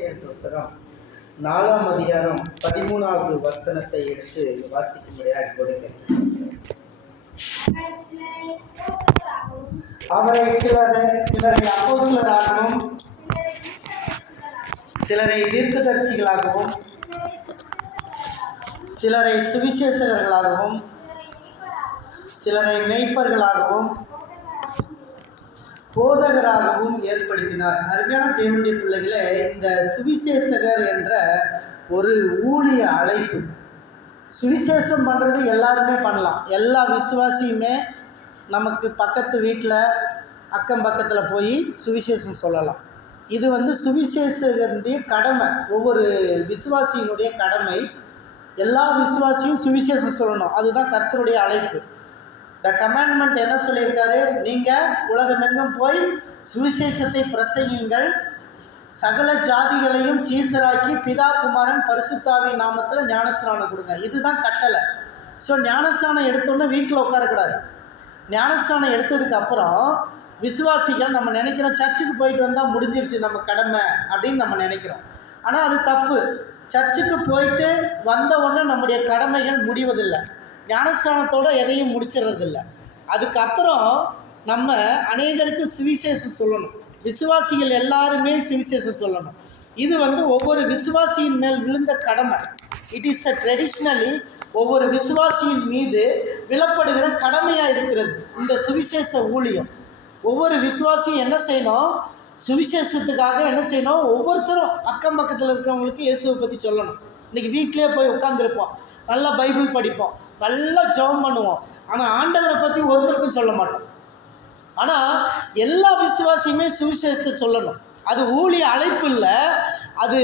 புஸ்தகம் 4ஆம் அதிகாரம் 13வது வசனத்தை எடுத்து வாசிக்கும்படியாக கொடுக்கிறேன். அவரை சிலரை அப்போஸ்தலராகவும் சிலரை தீர்க்கதரிசிகளாகவும் சிலரை சுவிசேஷகர்களாகவும் சிலரை மேய்ப்பர்களாகவும் போதகராகவும் ஏற்படுத்தினார். அருமையான தேவனுடைய பிள்ளைகளே, இந்த சுவிசேஷகர் என்ற ஒரு ஊழிய அழைப்பு. சுவிசேஷம் பண்ணுறது எல்லாருமே பண்ணலாம். எல்லா விசுவாசியுமே நமக்கு பக்கத்து வீட்டில் அக்கம் பக்கத்தில் போய் சுவிசேஷம் சொல்லலாம். இது சுவிசேஷகருடைய கடமை, ஒவ்வொரு விசுவாசியினுடைய கடமை. எல்லா விசுவாசியும் சுவிசேஷம் சொல்லணும். அதுதான் கர்த்தருடைய அழைப்பு. த கமாண்ட்மெண்ட் என்ன சொல்லியிருக்காரு? நீங்கள் உலகமெங்கும் போய் சுவிசேஷத்தை பிரசங்கியுங்கள், சகல ஜாதிகளையும் சீசராக்கி பிதா குமாரன் பரிசுத்தாவி நாமத்தில் ஞானஸ்நானம் கொடுங்க. இதுதான் கட்டளை. ஸோ ஞானஸ்நானம் எடுத்தோன்னே வீட்டில் உட்காரக்கூடாது. ஞானஸ்நானம் எடுத்ததுக்கு அப்புறம் விசுவாசிகள் நம்ம நினைக்கிறோம் சர்ச்சுக்கு போயிட்டு வந்தால் முடிஞ்சிருச்சு நம்ம கடமை அப்படின்னு நம்ம நினைக்கிறோம். ஆனால் அது தப்பு. சர்ச்சுக்கு போயிட்டு வந்த உடனே நம்முடைய கடமைகள் முடிவதில்லை. ஞானஸ்தானத்தோடு எதையும் முடிச்சிடறதில்ல. அதுக்கப்புறம் நம்ம அநேகருக்கு சுவிசேஷம் சொல்லணும். விசுவாசிகள் எல்லாருமே சுவிசேஷம் சொல்லணும். இது ஒவ்வொரு விசுவாசியின் மேல் விழுந்த கடமை. இட் இஸ் அ ட்ரெடிஷ்னலி ஒவ்வொரு விசுவாசியின் மீது விழப்படுகிற கடமையாக இருக்கிறது இந்த சுவிசேஷ ஊழியம். ஒவ்வொரு விசுவாசியும் என்ன செய்யணும்? சுவிசேஷத்துக்காக என்ன செய்யணும்? ஒவ்வொருத்தரும் அக்கம் பக்கத்தில் இருக்கிறவங்களுக்கு இயேசுவை பற்றி சொல்லணும். இன்றைக்கி வீட்டிலே போய் உட்காந்துருப்போம், நல்லா பைபிள் படிப்போம், நல்லா ஜெபம் பண்ணுவோம், ஆனால் ஆண்டவரை பற்றி ஒருத்தருக்கும் சொல்ல மாட்டோம். ஆனால் எல்லா விசுவாசியுமே சுவிசேஷத்தை சொல்லணும். அது ஊழிய அழைப்பு இல்லை, அது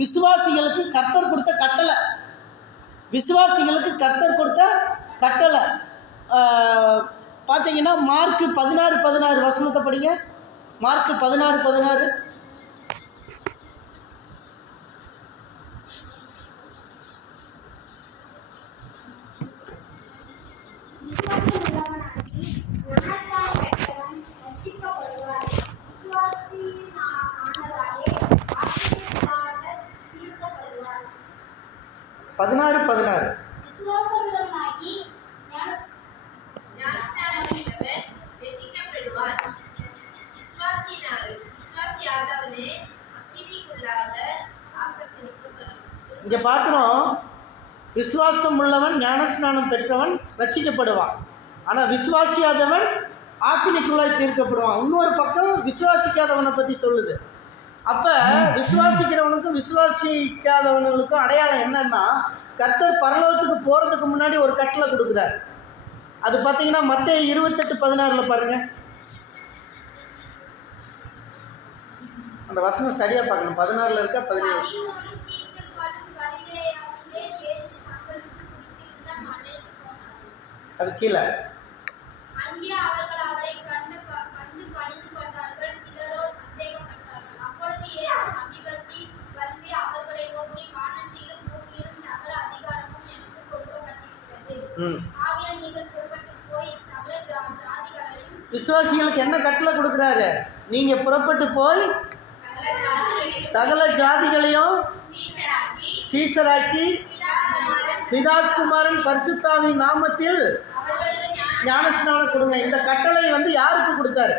விசுவாசிகளுக்கு கர்த்தர் கொடுத்த கட்டளை. விசுவாசிகளுக்கு கர்த்தர் கொடுத்த கட்டளை. பார்த்தீங்கன்னா மார்க்கு 16:16 வசனத்தை படிங்க. மார்க்கு 16:16. இங்கே பார்க்குறோம், விசுவாசம் உள்ளவன் ஞானஸ்நானம் பெற்றவன் ரட்சிக்கப்படுவான், ஆனால் விசுவாசியாதவன் ஆக்கினிக்குள்ளாய் தீர்க்கப்படுவான். இன்னொரு பக்கம் விசுவாசிக்காதவனை பற்றி சொல்லுது. அப்போ விசுவாசிக்கிறவனுக்கும் விசுவாசிக்காதவனுக்கும் அடையாளம் என்னன்னா, கர்த்தர் பரலோகத்துக்கு போகிறதுக்கு முன்னாடி ஒரு கட்டளை கொடுக்குறார். அது பார்த்தீங்கன்னா மத்தேயு 28:16 பாருங்கள். அந்த வசனம் சரியாக பார்க்கணும். 16 இருக்கா 17? அது கீழே. விசுவாசிகளுக்கு என்ன கட்டளை கொடுக்குறாரு? நீங்க புறப்பட்டு போய் சகல ஜாதிகளையும் சீசராக்கி பிதா குமாரன் பரிசுத்தாவின் நாமத்தில் ஞானஸ்நானம் கொடுங்க. இந்த கட்டளை யாருக்கு கொடுத்தாரு?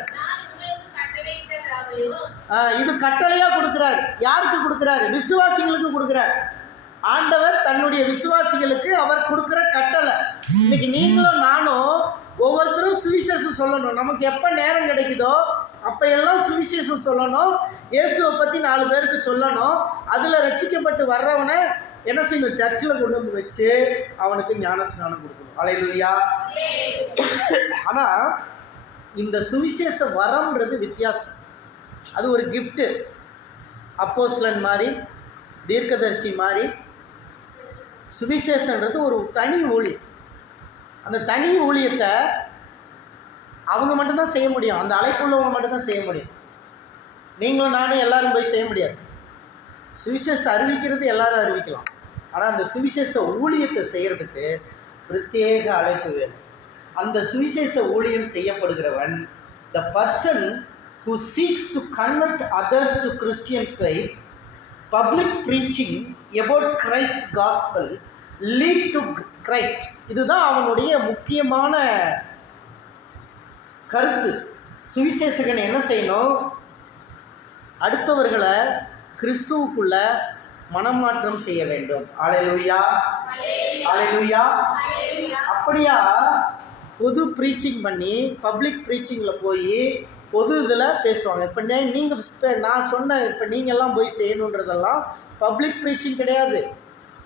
இது கட்டளையா கொடுக்கிறார். யாருக்கு கொடுக்கிறாரு? விசுவாசிகளுக்கு கொடுக்கிறார். ஆண்டவர் தன்னுடைய விசுவாசிகளுக்கு அவர் கொடுக்குற கட்டளை. இன்னைக்கு நீங்களும் நானும் ஒவ்வொருத்தரும் சுவிசேஷம் சொல்லணும். நமக்கு எப்போ நேரம் கிடைக்குதோ அப்போ எல்லாம் சுவிசேஷம் சொல்லணும். இயேசுவை பற்றி 4 பேருக்கு சொல்லணும். அதில் ரட்சிக்கப்பட்டு வர்றவனை என்ன செய்யணும்? சர்ச்சில் கொண்டு வந்து வச்சு அவனுக்கு ஞானஸ்நானம் கொடுக்கணும். அல்லேலூயா. ஆனால் இந்த சுவிசேஷ வரம்ன்றது வித்தியாசம். அது ஒரு கிஃப்ட்டு. அப்போஸ்தலன் மாதிரி, தீர்க்கதரிசி மாதிரி, சுவிசேஷன்றது ஒரு தனி ஊழியம். அந்த தனி ஊழியத்தை அவங்க மட்டும்தான் செய்ய முடியும். அந்த அழைப்புள்ளவங்க மட்டும்தான் செய்ய முடியும். நீங்களும் நானும் எல்லாரும் போய் செய்ய முடியாது. சுவிசேஷத்தை அறிவிக்கிறது எல்லாரும் அறிவிக்கலாம். ஆனால் அந்த சுவிசேஷ ஊழியத்தை செய்கிறதுக்கு பிரத்யேக அழைப்பு வேணும். அந்த சுவிசேஷ ஊழியம் செய்யப்படுகிறவன் the person who seeks to convert others to Christian faith public preaching about Christ gospel lead to Christ. இதுதான் அவனுடைய முக்கியமான கருத்து. சுவிசேஷகன் என்ன செய்யணும்? அடுத்தவர்களை கிறிஸ்துவுக்குள்ள மனமாற்றம் செய்ய வேண்டும். அல்லேலூயா, அல்லேலூயா. அப்படியா பொது ப்ரீச்சிங் பண்ணி பப்ளிக் ப்ரீச்சிங்கில் போய் பொது இதில் பேசுவாங்க. இப்போ நீங்கள் இப்போ நான் சொன்ன இப்போ நீங்கள்லாம் போய் செய்யணுன்றதெல்லாம் பப்ளிக் ப்ரீச்சிங் கிடையாது.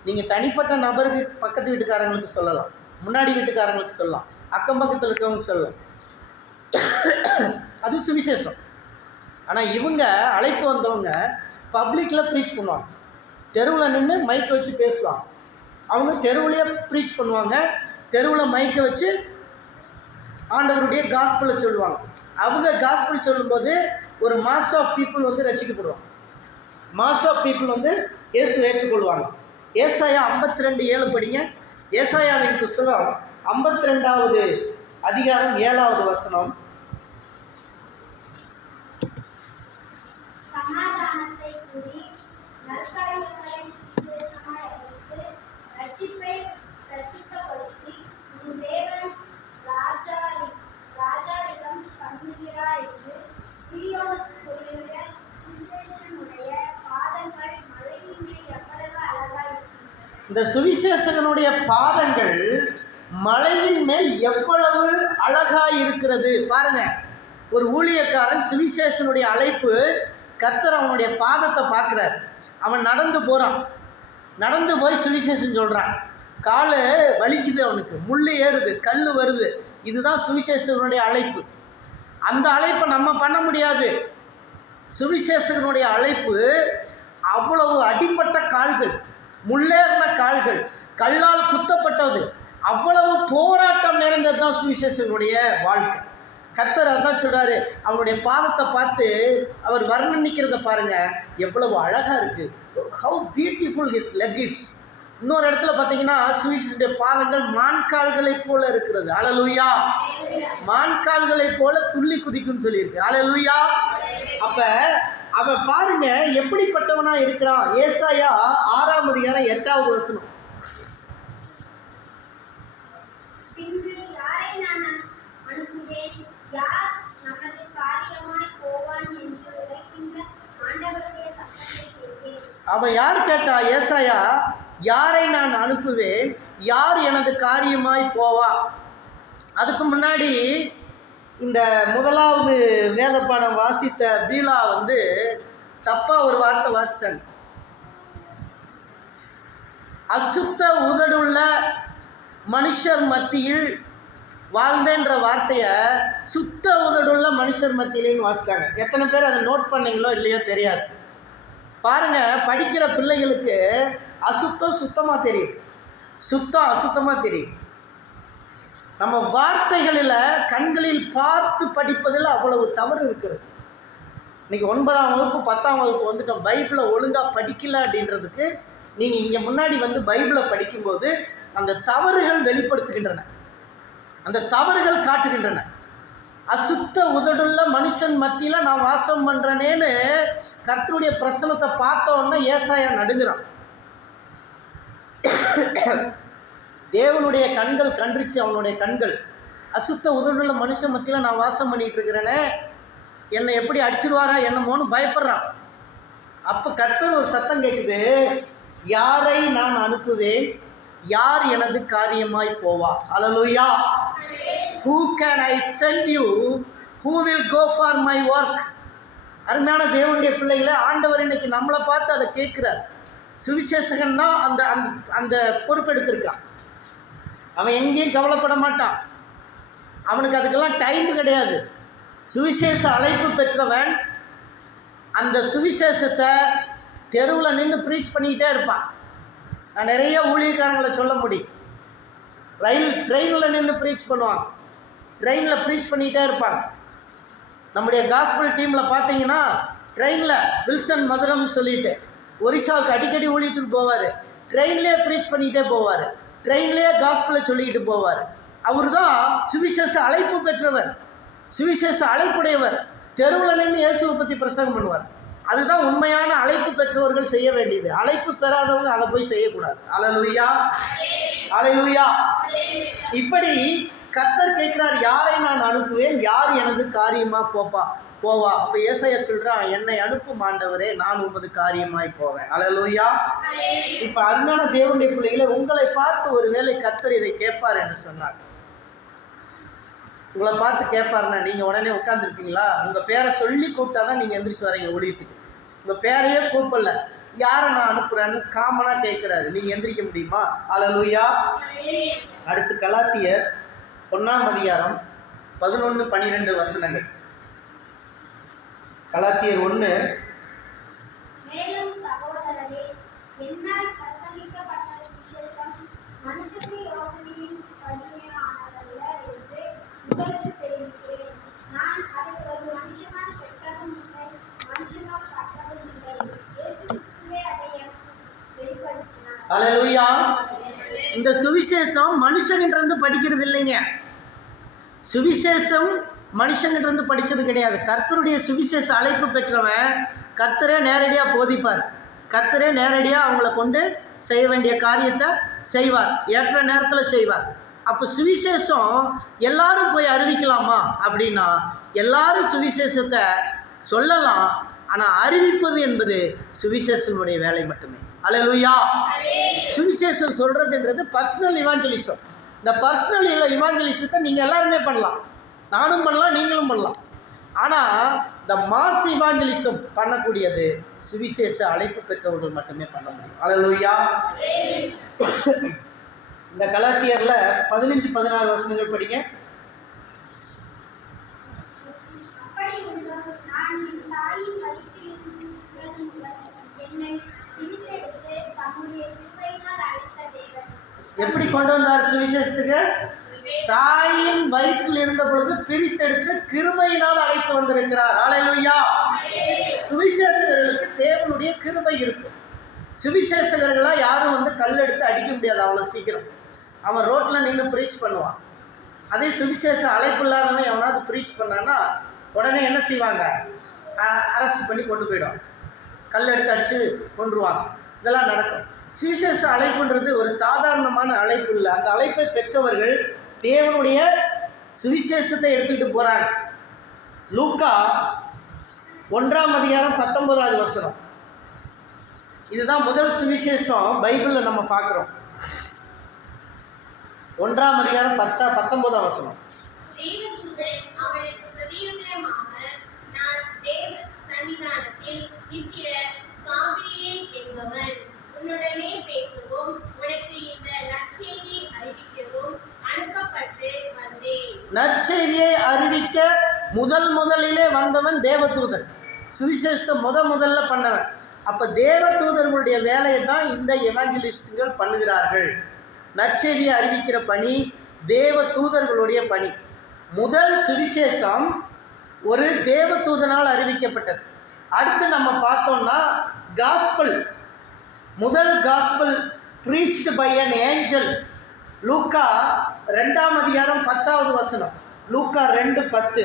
நீங்கள் தனிப்பட்ட நபருக்கு பக்கத்து வீட்டுக்காரங்களுக்கு சொல்லலாம், முன்னாடி வீட்டுக்காரங்களுக்கு சொல்லலாம், அக்கம் பக்கத்தில் இருக்கிறவங்க சொல்லலாம், அது சுவிசேஷம். ஆனால் இவங்க அழைப்பு வந்தவங்க பப்ளிக்கில் ப்ரீச் பண்ணுவாங்க. தெருவில் நின்று மைக்கை வச்சு பேசுவாங்க. அவங்க தெருவிலேயே ப்ரீச் பண்ணுவாங்க. தெருவில் மைக்கை வச்சு ஆண்டவருடைய காஸ்பலை சொல்லுவாங்க. அவங்க காஸ்பல் சொல்லும்போது ஒரு மாஸ் ஆஃப் பீப்புள் வந்து ரசிக்கப்படுவாங்க. மாஸ் ஆஃப் பீப்புள் வந்து இயேசு ஏற்றுக்கொள்வாங்க. ஏசாயா 52:7 படிங்க. ஏசாயாவின் புத்தகம் 52வது அதிகாரம் 7வது வசனம். சமாதானத்தை கூறி நற்காரியங்களை விசேஷமாய் அறிவித்து ரட்சிப்பை பிரசித்தப்படுத்தி உன் தேவன் ராஜாரிடம் பண்ணுகிறார் என்று சீயோனுக்கு சொல்லுகிற சுவிசேஷனுடைய பாதங்கள் மலையின் மேல் எவ்வளவு அழகாய் இருக்கின்றன. இந்த சுவிசேஷகனுடைய பாதங்கள் மலையின் மேல் எவ்வளவு அழகாய் இருக்கிறது பாருங்க. ஒரு ஊழியக்காரன் சுவிசேஷனுடைய அழைப்பு, கர்த்தர் அவனுடைய பாதத்தை பார்க்குறார். அவன் நடந்து போகிறான். நடந்து போய் சுவிசேஷம் சொல்கிறான். கால் வலிக்குது, அவனுக்கு முள் ஏறுது, கல் வருது. இதுதான் சுவிசேஷனுடைய அழைப்பு. அந்த அழைப்பை நம்ம பண்ண முடியாது. சுவிசேஷனுடைய அழைப்பு அவ்வளவு அடிப்பட்ட கால்கள், முள்ளேறின கால்கள், கல்லால் குத்தப்பட்டது, அவ்வளவு போராட்டம் நிறைந்தது தான் சுவிசேஷனுடைய வாழ்க்கை. கர்த்தர் அதான் சொல்கிறாரு. அவனுடைய பாதத்தை பார்த்து அவர் வர்ணனிக்கிறத பாருங்கள், எவ்வளவு அழகாக இருக்குது. How beautiful his leg is. இன்னொரு இடத்துல பார்த்தீங்கன்னா சுவிசேஷனுடைய பாதங்கள் மான்கால்களை போல இருக்கிறது. அல்லேலூயா. மான்கால்களை போல துள்ளி குதிக்கும்னு சொல்லியிருக்கு. அல்லேலூயா. அப்போ அவன் பாருங்க எப்படிப்பட்டவனாக இருக்கிறான். ஏசாயா 6ஆம் அதிகாரம் 8வது வசனம். அவன் யார் கேட்டா? ஏசாயா, யாரை நான் அனுப்புவேன், யார் எனது காரியமாய் போவா? அதுக்கு முன்னாடி இந்த முதலாவது வேத பாடம் வாசித்த பீலா வந்து தப்பாக ஒரு வார்த்தை வாசித்தாங்க. அசுத்த உதடுள்ள மனுஷர் மத்தியில் வாழ்ந்தேன்ற வார்த்தையை சுத்த உதடுள்ள மனுஷர் மத்தியிலேன்னு வாசித்தாங்க. எத்தனை பேர் அதை நோட் பண்ணீங்களோ இல்லையோ தெரியாது. பாருங்கள், படிக்கிற பிள்ளைகளுக்கு அசுத்தம் சுத்தமாக தெரியும், சுத்தம் அசுத்தமாக தெரியும். நம்ம வார்த்தைகளில் கண்களில் பார்த்து படிப்பதில் அவ்வளவு தவறு இருக்குது. இன்றைக்கி 9ஆம் வகுப்பு 10ஆம் வகுப்பு வந்துட்டோம். பைபிளை ஒழுங்காக படிக்கல அப்படின்றதுக்கு நீங்கள் இங்கே முன்னாடி வந்து பைபிளை படிக்கும்போது அந்த தவறுகள் வெளிப்படுத்துகின்றன, அந்த தவறுகள் காட்டுகின்றன. அசுத்த உதடுள்ள மனுஷன் மத்தியில் நான் வாசம் பண்ணுறேனேன்னு கர்த்தருடைய பிரசனத்தை பார்த்தோன்னா ஏசாயா நடுங்கிறான். தேவனுடைய கண்கள் கன்றுச்சு, அவனுடைய கண்கள். அசுத்த உதடுள்ள மனுஷன் மத்தியில் நான் வாசம் பண்ணிகிட்டு இருக்கிறேனே, என்னை எப்படி அடிச்சிடுவாரா என்னமோன்னு பயப்படுறான். அப்போ கர்த்தர் ஒரு சத்தம் கேட்குது, யாரை நான் அனுப்புவேன், யார் எனது காரியமாய் போவா? அல்லேலூயா. Who can I send you? Who will go for my work? அருமையான தேவனுடைய பிள்ளைகளை, ஆண்டவர் இன்னைக்கு நம்மளை பார்த்து அதை கேட்குறார். சுவிசேஷகன் தான் அந்த அந்த அந்த பொறுப்பெடுத்திருக்கான். அவன் எங்கேயும் கவலைப்பட மாட்டான். அவனுக்கு அதுக்கெல்லாம் டைம் கிடையாது. சுவிசேஷ அழைப்பு பெற்றவன் அந்த சுவிசேஷத்தை தெருவில் நின்று ப்ரீச் பண்ணிக்கிட்டே இருப்பான். நான் நிறைய ஊழியக்காரங்களை சொல்ல முடியும். ட்ரெயினில் நின்று ப்ரீச் பண்ணுவாங்க, ட்ரெயினில் ப்ரீச் பண்ணிக்கிட்டே இருப்பாங்க. நம்முடைய காஸ்பல் டீமில் பார்த்தீங்கன்னா ட்ரெயினில் வில்சன் மதுரம்னு சொல்லிட்டு ஒரிசாவுக்கு அடிக்கடி ஊழியத்துக்கு போவார். ட்ரெயின்லேயே ப்ரீச் பண்ணிக்கிட்டே போவார், ட்ரெயின்லேயே காஸ்பலை சொல்லிக்கிட்டு போவார். அவர் தான் சுவிசேஷ அழைப்பு பெற்றவர், சுவிசேஷ அழைப்புடையவர். தெருவில் நின்று இயேசுவை பற்றி பிரசங்கம் பண்ணுவார். அதுதான் உண்மையான அழைப்பு பெற்றவர்கள் செய்ய வேண்டியது. அழைப்பு பெறாதவங்க அதை போய் செய்யக்கூடாது. அல்லேலூயா, அல்லேலூயா. இப்படி கர்த்தர் கேட்கிறார், யாரை நான் அனுப்புவேன், யார் எனது காரியமா போவா. அப்ப ஏசாயா சொல்றான், என்னை அனுப்பும் ஆண்டவரே, நான் உமது காரியமாய் போவேன். அல்லேலூயா. இப்ப அருமையான தேவனுடைய பிள்ளைகளை, உங்களை பார்த்து ஒருவேளை கர்த்தர் இதை கேட்பார் என்று சொன்னார். உங்களை பார்த்து கேட்பாருன்னா நீங்கள் உடனே உட்காந்துருப்பீங்களா? உங்கள் பேரை சொல்லி கூப்பிட்டா தான் நீங்கள் எந்திரிச்சு வரீங்க ஒழியத்துக்கு. உங்கள் பேரையே கூப்பிடல, யாரை நான் அனுப்புகிறேன்னு காமனாக கேட்குறாரு, நீங்கள் எந்திரிக்க முடியுமா? அல்லேலூயா. அடுத்து கலாத்தியர் 1 11 12 வசனங்கள். கலாத்தியர் 1. மேலும் சகோதரரே, என்னால் பிரசங்கிக்கப்பட்ட சுவிசேஷம் மனுஷனுடைய யோசனையின் படியேயானதல்ல என்று உங்களுக்கு தெரிவிக்கிறேன். நான் அதை ஒரு மனுஷனால் பெற்றதும் இல்லை, மனுஷனால் கற்றதும் இல்லை. இயேசு கிறிஸ்துவே அதை எனக்கு வெளிப்படுத்தினார். அல்லேலூயா. இந்த சுவிசேஷம் மனுஷங்கிட்ட படிக்கிறது இல்லைங்க. சுவிசேஷம் மனுஷங்கிட்ட படித்தது கிடையாது. கர்த்தருடைய சுவிசேஷ அழைப்பு பெற்றவன் கர்த்தரே நேரடியாக போதிப்பார். கர்த்தரே நேரடியாக அவங்கள கொண்டு செய்ய வேண்டிய காரியத்தை செய்வார், ஏற்ற நேரத்தில் செய்வார். அப்போ சுவிசேஷம் எல்லாரும் போய் அறிவிக்கலாமா அப்படின்னா, எல்லாரும் சுவிசேஷத்தை சொல்லலாம், ஆனால் அறிவிப்பது என்பது சுவிசேஷனுடைய வேலை மட்டுமே. அல்லேலூயா. சுவிசேஷம் சொல்கிறதுன்றது பர்சனல் இவாஞ்சலிசம். இந்த பர்சனல் இவாஞ்சலிசத்தை நீங்கள் எல்லாருமே பண்ணலாம், நானும் பண்ணலாம், நீங்களும் பண்ணலாம். ஆனால் இந்த மாஸ் இவாஞ்சலிசம் பண்ணக்கூடியது சுவிசேஷ அழைப்பு பெற்றவர்கள் மட்டுமே பண்ண முடியும். அல்லேலூயா. இந்த கலாத்தியரில் 15-16 வசனங்கள் படிங்க. அப்படி இருந்தும் நான் என் தாயின் வயிற்றிலிருந்து முதல் என்னை பிரித்தெடுத்து தம்முடைய கிருபையினால் அழைத்த தேவன். எப்படி கொண்டு வந்தார் சுவிசேஷத்துக்கு? தாயின் வயிற்றில் இருந்த பொழுது பிரித்தெடுத்து கிருபையினால் அழைத்து வந்திருக்கிறார். அல்லேலூயா. சுவிசேஷகர்களுக்கு தேவனுடைய கிருபை இருக்கும். சுவிசேஷகர்களாக யாரும் கல்லெடுத்து அடிக்க முடியாது அவ்வளோ சீக்கிரம். அவன் ரோட்டில் நின்று ப்ரீச் பண்ணுவான். அதே சுவிசேஷ அழைப்பு இல்லாதவன் எவனாவது ப்ரீச் பண்ணான்னா உடனே என்ன செய்வாங்க? அரெஸ்ட் பண்ணி கொண்டு போயிடும், கல்லெடுத்து அடித்து கொண்டுருவாங்க. இதெல்லாம் நடக்கும். சுவிசேஷ அழைப்புன்றது ஒரு சாதாரணமான அழைப்பு இல்லை. அந்த அழைப்பை பெற்றவர்கள் தேவனுடைய சுவிசேஷத்தை எடுத்துக்கிட்டு போகிறாங்க. லூக்கா 1 வசனம். இதுதான் முதல் சுவிசேஷம் பைபிளில் நம்ம பார்க்குறோம். 1 வசனம். தேவதூதன் அவனுக்கு பிரதியுத்தரமாக, நான் தேவ சன்னிதானத்தில் நிற்கிற காபிரியேல் என்பவன், உன்னுடனே பேசவும் உனக்கு இந்த நற்செய்தியை அறிவிக்கவும் அனுப்பப்பட்டு வந்தேன். நற்செய்தியை அறிவிக்க முதலிலே வந்தவன் தேவதூதன். சுவிசேஷத்தை முதல்ல பண்ணவன். அப்போ தேவதூதர்களுடைய வேலையை தான் இந்த எவாஞ்சலிஸ்டுகள் பண்ணுகிறார்கள். நற்செய்தியை அறிவிக்கிற பணி தேவதூதர்களுடைய பணி. முதல் சுவிசேஷம் ஒரு தேவதூதனால் அறிவிக்கப்பட்டது. அடுத்து நம்ம பார்த்தோம்னா காஸ்பல், முதல் gospel preached by an angel. லூக்கா 2 வசனம். லூக்கா 2:10.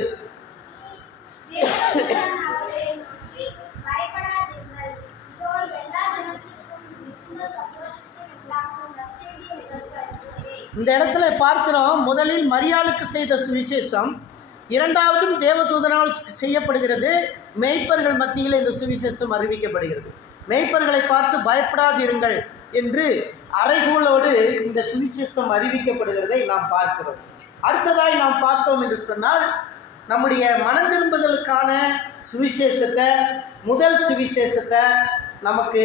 பயப்படாதீர்கள், இதோ எல்லா ஜனத்திற்கும் மிகுந்த சந்தோஷத்தை உண்டாக்கும் நற்செய்தியை உங்களுக்கு அறிவிக்கிறேன். இந்த இடத்துல பார்க்கிறோம், முதலில் மரியாளுக்கு செய்த சுவிசேஷம், இரண்டாவதும் தேவதூதனால் செய்யப்படுகிறது. மேய்ப்பர்கள் மத்தியில் இந்த சுவிசேஷம் அறிவிக்கப்படுகிறது. மேய்ப்பர்களை பார்த்து பயப்படாதிருங்கள் என்று அறைகூலோடு இந்த சுவிசேஷம் அறிவிக்கப்படுகிறதை நாம் பார்க்கிறோம். அடுத்ததாய் நாம் பார்த்தோம் என்று சொன்னால், நம்முடைய மனம் திரும்புதலுக்கான சுவிசேஷத்தை, முதல் சுவிசேஷத்தை நமக்கு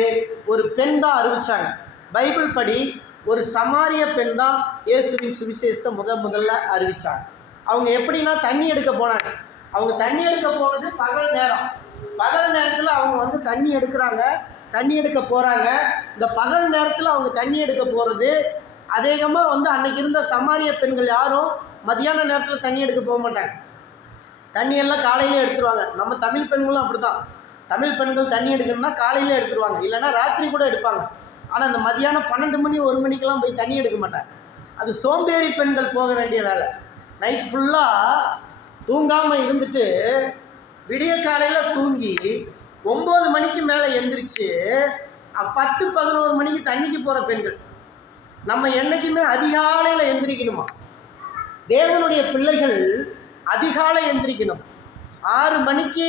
ஒரு பெண் தான் அறிவித்தாங்க. பைபிள் படி ஒரு சமாரிய பெண் தான் இயேசுவின் சுவிசேஷத்தை முதல்ல அறிவித்தாங்க. அவங்க எப்படின்னா தண்ணி எடுக்க போனாங்க. அவங்க தண்ணி எடுக்க போகிறது பகல் நேரம். பகல் நேரத்தில் அவங்க தண்ணி எடுக்கிறாங்க, தண்ணி எடுக்க போகிறாங்க. இந்த பகல் நேரத்தில் அவங்க தண்ணி எடுக்க போகிறது அதிகமாக அன்னைக்கு இருந்த சமாரிய பெண்கள் யாரும் மதியான நேரத்தில் தண்ணி எடுக்க போக மாட்டாங்க. தண்ணியெல்லாம் காலையிலே எடுத்துருவாங்க. நம்ம தமிழ் பெண்களும் அப்படி தான். தமிழ் பெண்கள் தண்ணி எடுக்கணும்னா காலையிலே எடுத்துருவாங்க, இல்லைன்னா ராத்திரி கூட எடுப்பாங்க. ஆனால் இந்த மதியானம் 12 மணி 1 மணிக்கெல்லாம் போய் தண்ணி எடுக்க மாட்டாங்க. அது சோம்பேறி பெண்கள் போக வேண்டிய வேலை. நைட் ஃபுல்லாக தூங்காமல் இருந்துட்டு விடிய காலையில் தூங்கி 9 மணிக்கு மேலே எந்திரிச்சு 10-11 மணிக்கு தண்ணிக்கு போகிற பெண்கள். நம்ம என்றைக்குமே அதிகாலையில் எந்திரிக்கணுமா? தேவனுடைய பிள்ளைகள் அதிகாலை எந்திரிக்கணும். 6 மணிக்கு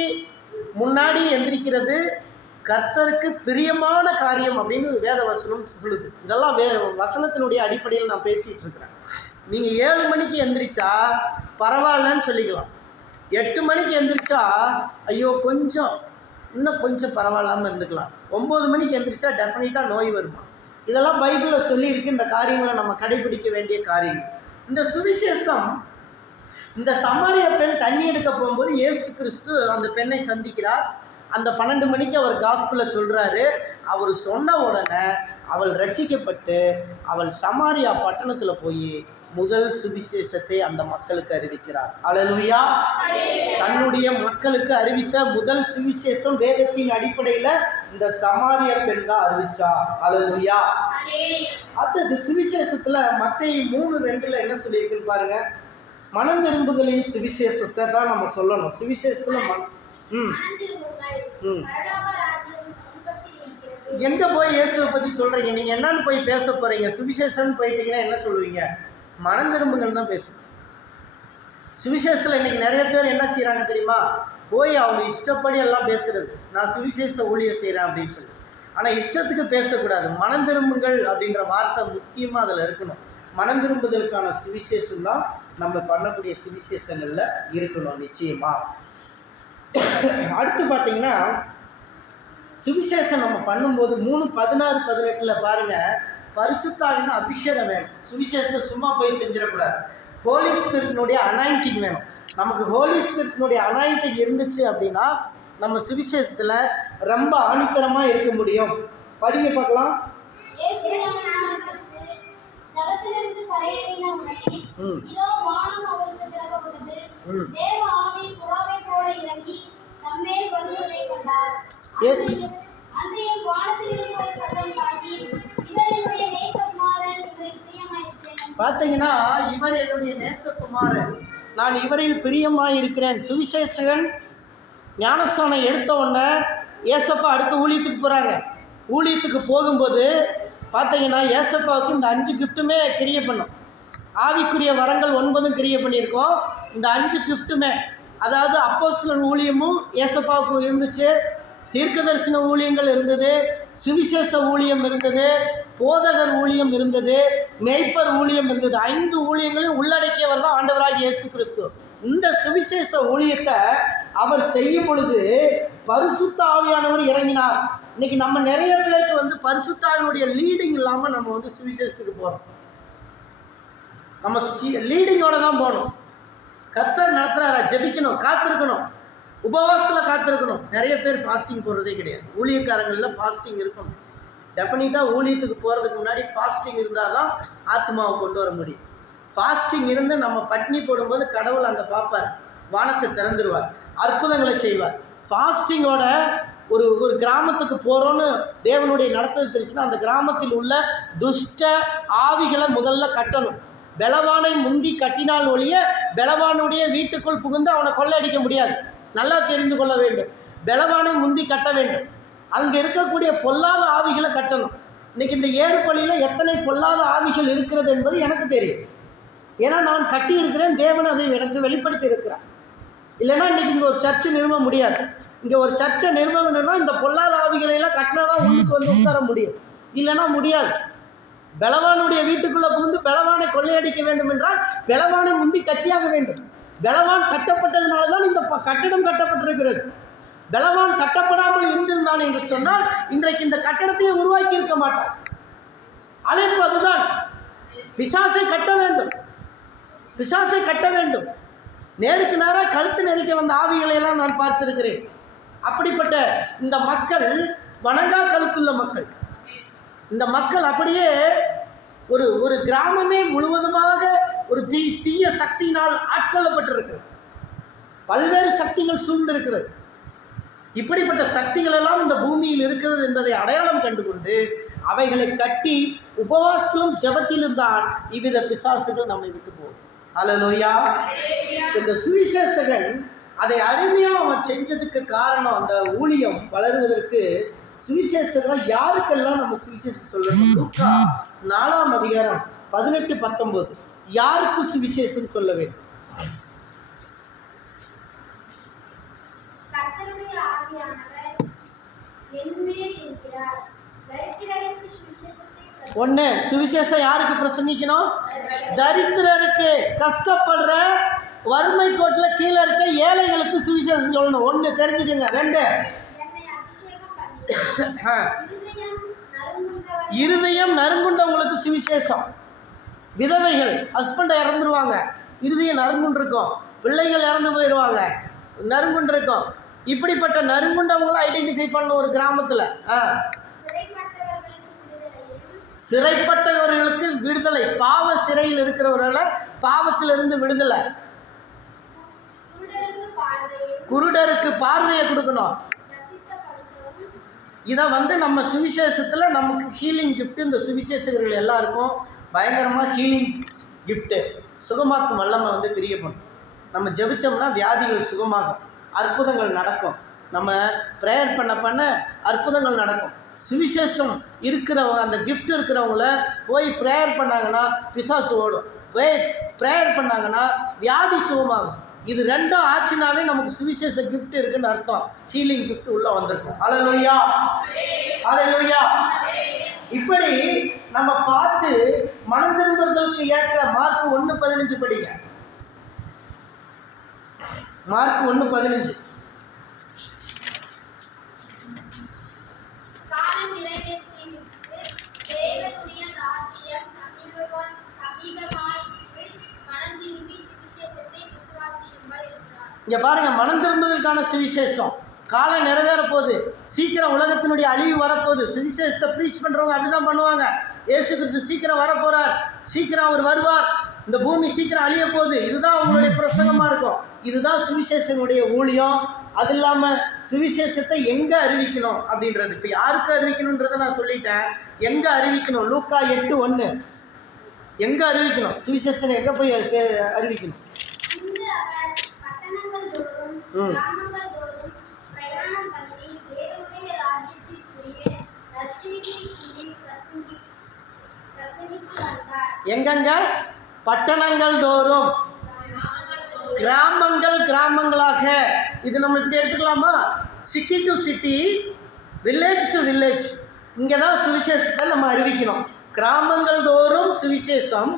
முன்னாடி எந்திரிக்கிறது கர்த்தருக்கு பிரியமான காரியம் அப்படின்னு வேத வசனம் சொல்லுது. இதெல்லாம் வசனத்தினுடைய அடிப்படையில் நான் பேசிகிட்டு இருக்கிறேன். நீங்கள் 7 மணிக்கு எந்திரிச்சா பரவாயில்லன்னு சொல்லிக்கலாம். 8 மணிக்கு எந்திரிச்சா ஐயோ இன்னும் கொஞ்சம் பரவாயில்லாமல் இருந்துக்கலாம். 9 மணிக்கு எந்திரிச்சா டெஃபினட்டாக நோய் வருமா? இதெல்லாம் பைபிளில் சொல்லியிருக்கு. இந்த காரியங்களை நம்ம கடைபிடிக்க வேண்டிய காரியங்கள். இந்த சுவிசேஷம், இந்த சமாரிய பெண் தண்ணி எடுக்க போகும்போது இயேசு கிறிஸ்து அந்த பெண்ணை சந்திக்கிறார். அந்த 12 மணிக்கு அவர் காஸ்பலை சொல்கிறாரு. அவர் சொன்ன உடனே அவள் ரட்சிக்கப்பட்டு அவள் சமாரியா பட்டணத்தில் போய் முதல் சுவிசேஷத்தை அந்த மக்களுக்கு அறிவிக்கிறார். அல்லேலூயா. தன்னுடைய மக்களுக்கு அறிவித்த முதல் சுவிசேஷம் வேதத்தின் அடிப்படையில் இந்த சமாரிய பெண் தான் அறிவிச்சா. அல்லேலூயா. அடுத்தது சுவிசேஷத்தில் மத்தேயு 3:2 என்ன சொல்லியிருக்குன்னு பாருங்க. மனம் திரும்புதலின் சுவிசேஷத்தை தான் நம்ம சொல்லணும். சுவிசேஷத்தில் எங்கே போய் இயேசுவை பற்றி சொல்கிறீங்க? நீங்கள் என்னன்னு போய் பேச போகிறீங்க? சுவிசேஷம்னு போயிட்டீங்கன்னா என்ன சொல்லுவீங்க? மனம் திரும்புங்கள் தான் பேசணும். சுவிசேஷத்தில் இன்றைக்கி நிறைய பேர் என்ன செய்கிறாங்க தெரியுமா? போய் அவங்க இஷ்டப்படி எல்லாம் பேசுகிறது. நான் சுவிசேஷ ஊழியம் செய்கிறேன் அப்படின்னு சொல்லி. ஆனால் இஷ்டத்துக்கு பேசக்கூடாது. மனம் திரும்புங்கள் அப்படின்ற வார்த்தை முக்கியமாக அதில் இருக்கணும். மனம் திரும்புதலுக்கான சுவிசேஷம் தான் நம்ம பண்ணக்கூடிய சுவிசேஷங்களில் இருக்கணும் நிச்சயமாக. அடுத்து பார்த்தீங்கன்னா சுவிசேஷம் நம்ம பண்ணும்போது 3:16-18 பாருங்கள், பரிசுத்தாவின் அபிஷேகம் வேணும். சுவிசேஷம் சும்மா போய் செஞ்சிடக்கூடாது. ஹோலி ஸ்பிரிட்னுடைய அனாயிண்டிங் வேணும். நமக்கு ஹோலி ஸ்பிரிட்னுடைய அனாயிண்டிங் இருந்துச்சு அப்படின்னா நம்ம சுவிசேஷத்தில் ரொம்ப ஆணித்தரமாக இருக்க முடியும். படிங்க பார்க்கலாம். ஜலத்திலிருந்து கரையேறின உடனே இதோ வானம் அவருக்கு திறக்கப்பட்டது. தேவ ஆவி புறாவை போல இறங்கி தம்மேல் வருவதைக் கண்டார். அன்றையும் வானத்திலிருந்து ஒரு சத்தம் உண்டாகி, இவர் என்னுடைய நேசகுமாரன், இவரில் பிரியமாயிருக்கிறேன். பார்த்தீங்கன்னா, இவர் என்னுடைய நேசகுமாரன், நான் இவரில் பிரியமாயிருக்கிறேன். சுவிசேஷகன் ஞானஸ்தானம் எடுத்த உடனே ஏசப்பா அடுத்த ஊழியத்துக்கு போகிறாங்க. ஊழியத்துக்கு போகும்போது பார்த்தீங்கன்னா ஏசப்பாவுக்கு இந்த 5 கிஃப்ட்டுமே கிரியை பண்ணும். ஆவிக்குரிய வரங்கள் 9 கிரியை பண்ணியிருக்கோம். இந்த 5 கிஃப்ட்டுமே, அதாவது அப்போஸ்தலர் ஊழியமும் ஏசப்பாவுக்கு இருந்துச்சு, தீர்க்கதரிசன ஊழியங்கள் இருந்தது, சுவிசேஷ ஊழியம் இருந்தது, போதகர் ஊழியம் இருந்தது, மேய்ப்பர் ஊழியம் இருந்தது. 5 ஊழியங்களையும் உள்ளடக்கியவர் தான் ஆண்டவராகிய இயேசு கிறிஸ்து. இந்த சுவிசேஷ ஊழியத்தை அவர் செய்யும் பொழுது பரிசுத்த ஆவியானவர் இறங்கினார். இன்றைக்கி நம்ம நிறைய பேருக்கு பரிசுத்த ஆவியினுடைய லீடிங் இல்லாமல் நம்ம சுவிசேஷத்துக்கு போகிறோம். நம்ம லீடிங்கோட தான் போகணும். கர்த்தர் நடத்துகிறாரா, ஜெபிக்கணும், காத்திருக்கணும், உபவாசத்தில் காத்திருக்கணும். நிறைய பேர் ஃபாஸ்டிங் போடுறதே கிடையாது. ஊழியக்காரங்களில் ஃபாஸ்டிங் இருக்கணும். டெஃபினட்டாக ஊழியத்துக்கு போகிறதுக்கு முன்னாடி ஃபாஸ்டிங் இருந்தால் தான் ஆத்மாவை கொண்டு வர முடியும். ஃபாஸ்டிங் இருந்து நம்ம பட்னி போடும்போது கடவுள் அங்கே பார்ப்பார், வானத்தை திறந்துடுவார், அற்புதங்களை செய்வார். ஃபாஸ்டிங்கோட ஒரு கிராமத்துக்கு போகிறோன்னு தேவனுடைய நடத்தல் தெரிஞ்சுன்னா அந்த கிராமத்தில் உள்ள துஷ்ட ஆவிகளை முதல்ல கட்டணும். பெலவானை முந்தி கட்டினால் ஒழிய பெலவானுடைய வீட்டுக்குள் புகுந்து அவனை கொள்ளையடிக்க முடியாது. நல்லா தெரிந்து கொள்ள வேண்டும். பெலவானை முந்தி கட்ட வேண்டும். அங்கே இருக்கக்கூடிய பொல்லாத ஆவிகளை கட்டணும். இன்றைக்கி இந்த ஏறுபள்ளியில் எத்தனை பொல்லாத ஆவிகள் இருக்கிறது என்பது எனக்கு தெரியும். ஏன்னா நான் கட்டி இருக்கிறேன், தேவன் அதை எனக்கு வெளிப்படுத்தி இருக்கிறார். இல்லைன்னா இன்றைக்கி இங்கே ஒரு சர்ச்சை நிறுவ முடியாது. இங்கே ஒரு சர்ச்சை நிறுவனம்னா இந்த பொல்லாத ஆவிகளையெல்லாம் கட்டினா தான் உள்ளுக்கு உட்கார முடியும், இல்லைன்னா முடியாது. பெலவானுடைய வீட்டுக்குள்ளே புகுந்து பெலவானை கொள்ளையடிக்க வேண்டும் என்றால் பெலவானை முந்தி கட்டியாக வேண்டும். பெலவான் கட்டப்பட்டதுனால தான் இந்த கட்டடம் கட்டப்பட்டிருக்கிறது. பெலவான் கட்டப்படாமல் இருந்திருந்தான் என்று சொன்னால் இன்றைக்கு இந்த கட்டடத்தையே உருவாக்கி இருக்க மாட்டான். அழைப்பு அதுதான். பிசாசை கட்ட வேண்டும், பிசாசை கட்ட வேண்டும். நேருக்கு நேராக கழுத்து நெரிக்க வந்த ஆவிகளையெல்லாம் நான் பார்த்திருக்கிறேன். அப்படிப்பட்ட இந்த மக்கள் வணங்கா கழுத்துள்ள மக்கள். இந்த மக்கள் அப்படியே ஒரு கிராமமே முழுவதுமாக ஒரு தீய சக்தியினால் ஆட்கொள்ளப்பட்டிருக்கிறது. பல்வேறு சக்திகள் சூழ்ந்திருக்கிறது. இப்படிப்பட்ட சக்திகள் எல்லாம் இந்த பூமியில் இருக்கிறது என்பதை அடையாளம் கண்டுகொண்டு அவைகளை கட்டி உபவாசத்திலும் ஜெபத்திலும் தான் இவ்வித பிசாசுகள் நம்மை விட்டு போகும். அல்லேலூயா. இந்த சுவிசேஷகன் அதை அருமையாக அவன் செஞ்சதுக்கு காரணம், அந்த ஊழியம் வளருவதற்கு சுவிசேஷம் யாருக்கெல்லாம் நம்ம சுவிசேஷம் சொல்லணும்? லூக்கா 4ஆம் அதிகாரம் 18-19. யாருக்கு சுவிசேஷம் சொல்ல வேண்டும்? கர்த்தருடைய ஆவியானவர் என்மேல் இருக்கிறார். தரித்திரருக்கு சுவிசேஷத்தை ஒன்று, சுவிசேஷம் யாருக்கு பிரசங்கிக்கணும்? தரித்திரருக்கு, கஷ்டப்படுற வறுமை கோட்டில் கீழே இருக்க ஏழைகளுக்கு சுவிசேஷம் சொல்லணும். ஒன்று தெரிஞ்சுக்கங்க. 2, என்னை அபிஷேகம் பண்ணி இருதயம் நறுங்குண்டவங்களுக்கு சுவிசேஷம். விதவைகள், ஹஸ்பண்டை இறந்துருவாங்க, இருதயம் நறுங்குண்டிருக்கும், பிள்ளைகள் இறந்து போயிடுவாங்க, நறுங்குண்டிருக்கும். இப்படிப்பட்ட நறுங்குண்டவங்களும் ஐடென்டிஃபை பண்ண ஒரு கிராமத்தில் சிறைப்பட்டவர்களுக்கு விடுதலை, பாவ சிறையில் இருக்கிறவர்களை பாவத்திலிருந்து விடுதலை, குருடருக்கு பார்வையை கொடுக்கணும். இதை நம்ம சுவிசேஷத்தில் நமக்கு ஹீலிங் கிஃப்ட்டு. இந்த சுவிசேஷகர்கள் எல்லாருக்கும் பயங்கரமாக ஹீலிங் கிஃப்ட்டு, சுகமாக்கும் வல்லமை கிரிய பண்ணும். நம்ம ஜெபிச்சோம்னா வியாதிகள் சுகமாகும், அற்புதங்கள் நடக்கும். நம்ம ப்ரேயர் பண்ண அற்புதங்கள் நடக்கும். சுவிசேஷம் இருக்கிறவங்க, அந்த கிஃப்ட் இருக்கிறவங்கள போய் ப்ரேயர் பண்ணாங்கன்னா பிசாசு ஓடும், போய் ப்ரேயர் பண்ணாங்கன்னா வியாதி சுகமாகும். இது 2ம் ஆச்சுனாவே நமக்கு சுவிசேஷ கிஃப்ட் இருக்குன்னு அர்த்தம். ஹீலிங் கிஃப்ட் உள்ள வந்திருக்கும். ஹல்லேலூயா, ஹல்லேலூயா. இப்படி நம்ம பார்த்து மனம் திரும்புதலுக்கு ஏற்ற மார்க் 1:15 படிங்க. மார்க் 1:15. காலம் நிறைவேறிவிட்டது, தேவனுடைய ராஜ்யம் சமீபமாயிற்று, மனம் திரும்பி சுவிசேஷத்தை விசுவாசியுங்கள் என்றார். இங்கே பாருங்க, மனம் திரும்புதலுக்கான சுவிசேஷம். காலம் நிறைவேற போகுது, சீக்கிரம் உலகத்தினுடைய அழிவு வரப்போகுது. சுவிசேஷத்தை ப்ரீச் பண்ணுறவங்க அப்படி தான் பண்ணுவாங்க. இயேசு கிறிஸ்து சீக்கிரம் வரப்போகிறார், சீக்கிரம் அவர் வருவார், இந்த பூமி சீக்கிரம் அழிய போகுது. இதுதான் அவங்களுடைய பிரசங்கமாக இருக்கும். இதுதான் சுவிசேஷனுடைய ஊழியம். அது இல்லாமல் சுவிசேஷத்தை எங்கே அறிவிக்கணும் அப்படின்றது, இப்போ யாருக்கு அறிவிக்கணுன்றதை நான் சொல்லிட்டேன். எங்கே அறிவிக்கணும்? லூக்கா 8:1. எங்கே அறிவிக்கணும்? சுவிசேஷனை எங்கே போய் அறிவிக்கணும்? எங்கெங்க? பட்டணங்கள் தோறும், கிராமங்களாக. இது நம்ம இப்படி எடுத்துக்கலாமா? City to city, village to village. இங்கே தான் சுவிசேஷத்தை நம்ம அறிவிக்கணும். கிராமங்கள் தோறும் சுவிசேஷம்,